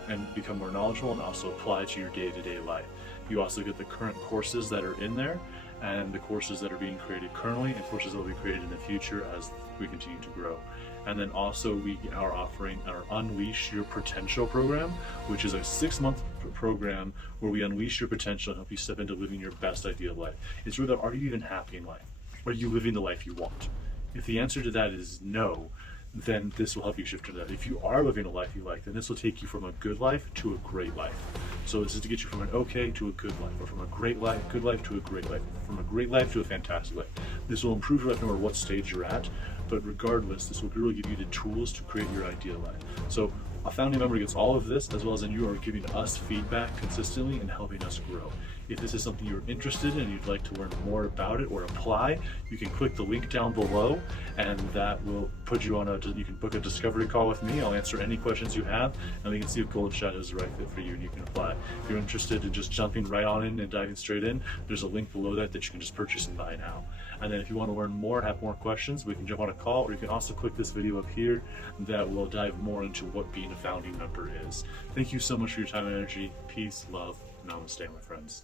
and become more knowledgeable and also apply to your day-to-day life. You also get the current courses that are in there, and the courses that are being created currently, and courses that will be created in the future as we continue to grow. And then also we are offering our Unleash Your Potential program, which is a 6-month program where we unleash your potential and help you step into living your best ideal life. It's really, are you even happy in life? Are you living the life you want? If the answer to that is no, then this will help you shift to that. If you are living a life you like, then this will take you from a good life to a great life. So this is to get you from an okay to a good life, or from a great life, good life to a great life, from a great life to a fantastic life. This will improve your life no matter what stage you're at, but regardless, this will really give you the tools to create your ideal life. So a founding member gets all of this, as well as then you are giving us feedback consistently and helping us grow. If this is something you're interested in and you'd like to learn more about it or apply, you can click the link down below, and that will put you on you can book a discovery call with me. I'll answer any questions you have, and we can see if Golden Shadow is the right fit for you, and you can apply. If you're interested in just jumping right on in and diving straight in, there's a link below that you can just purchase and buy now. And then if you want to learn more, have more questions, we can jump on a call, or you can also click this video up here that will dive more into what being a founding member is. Thank you so much for your time and energy. Peace, love, namaste, my friends.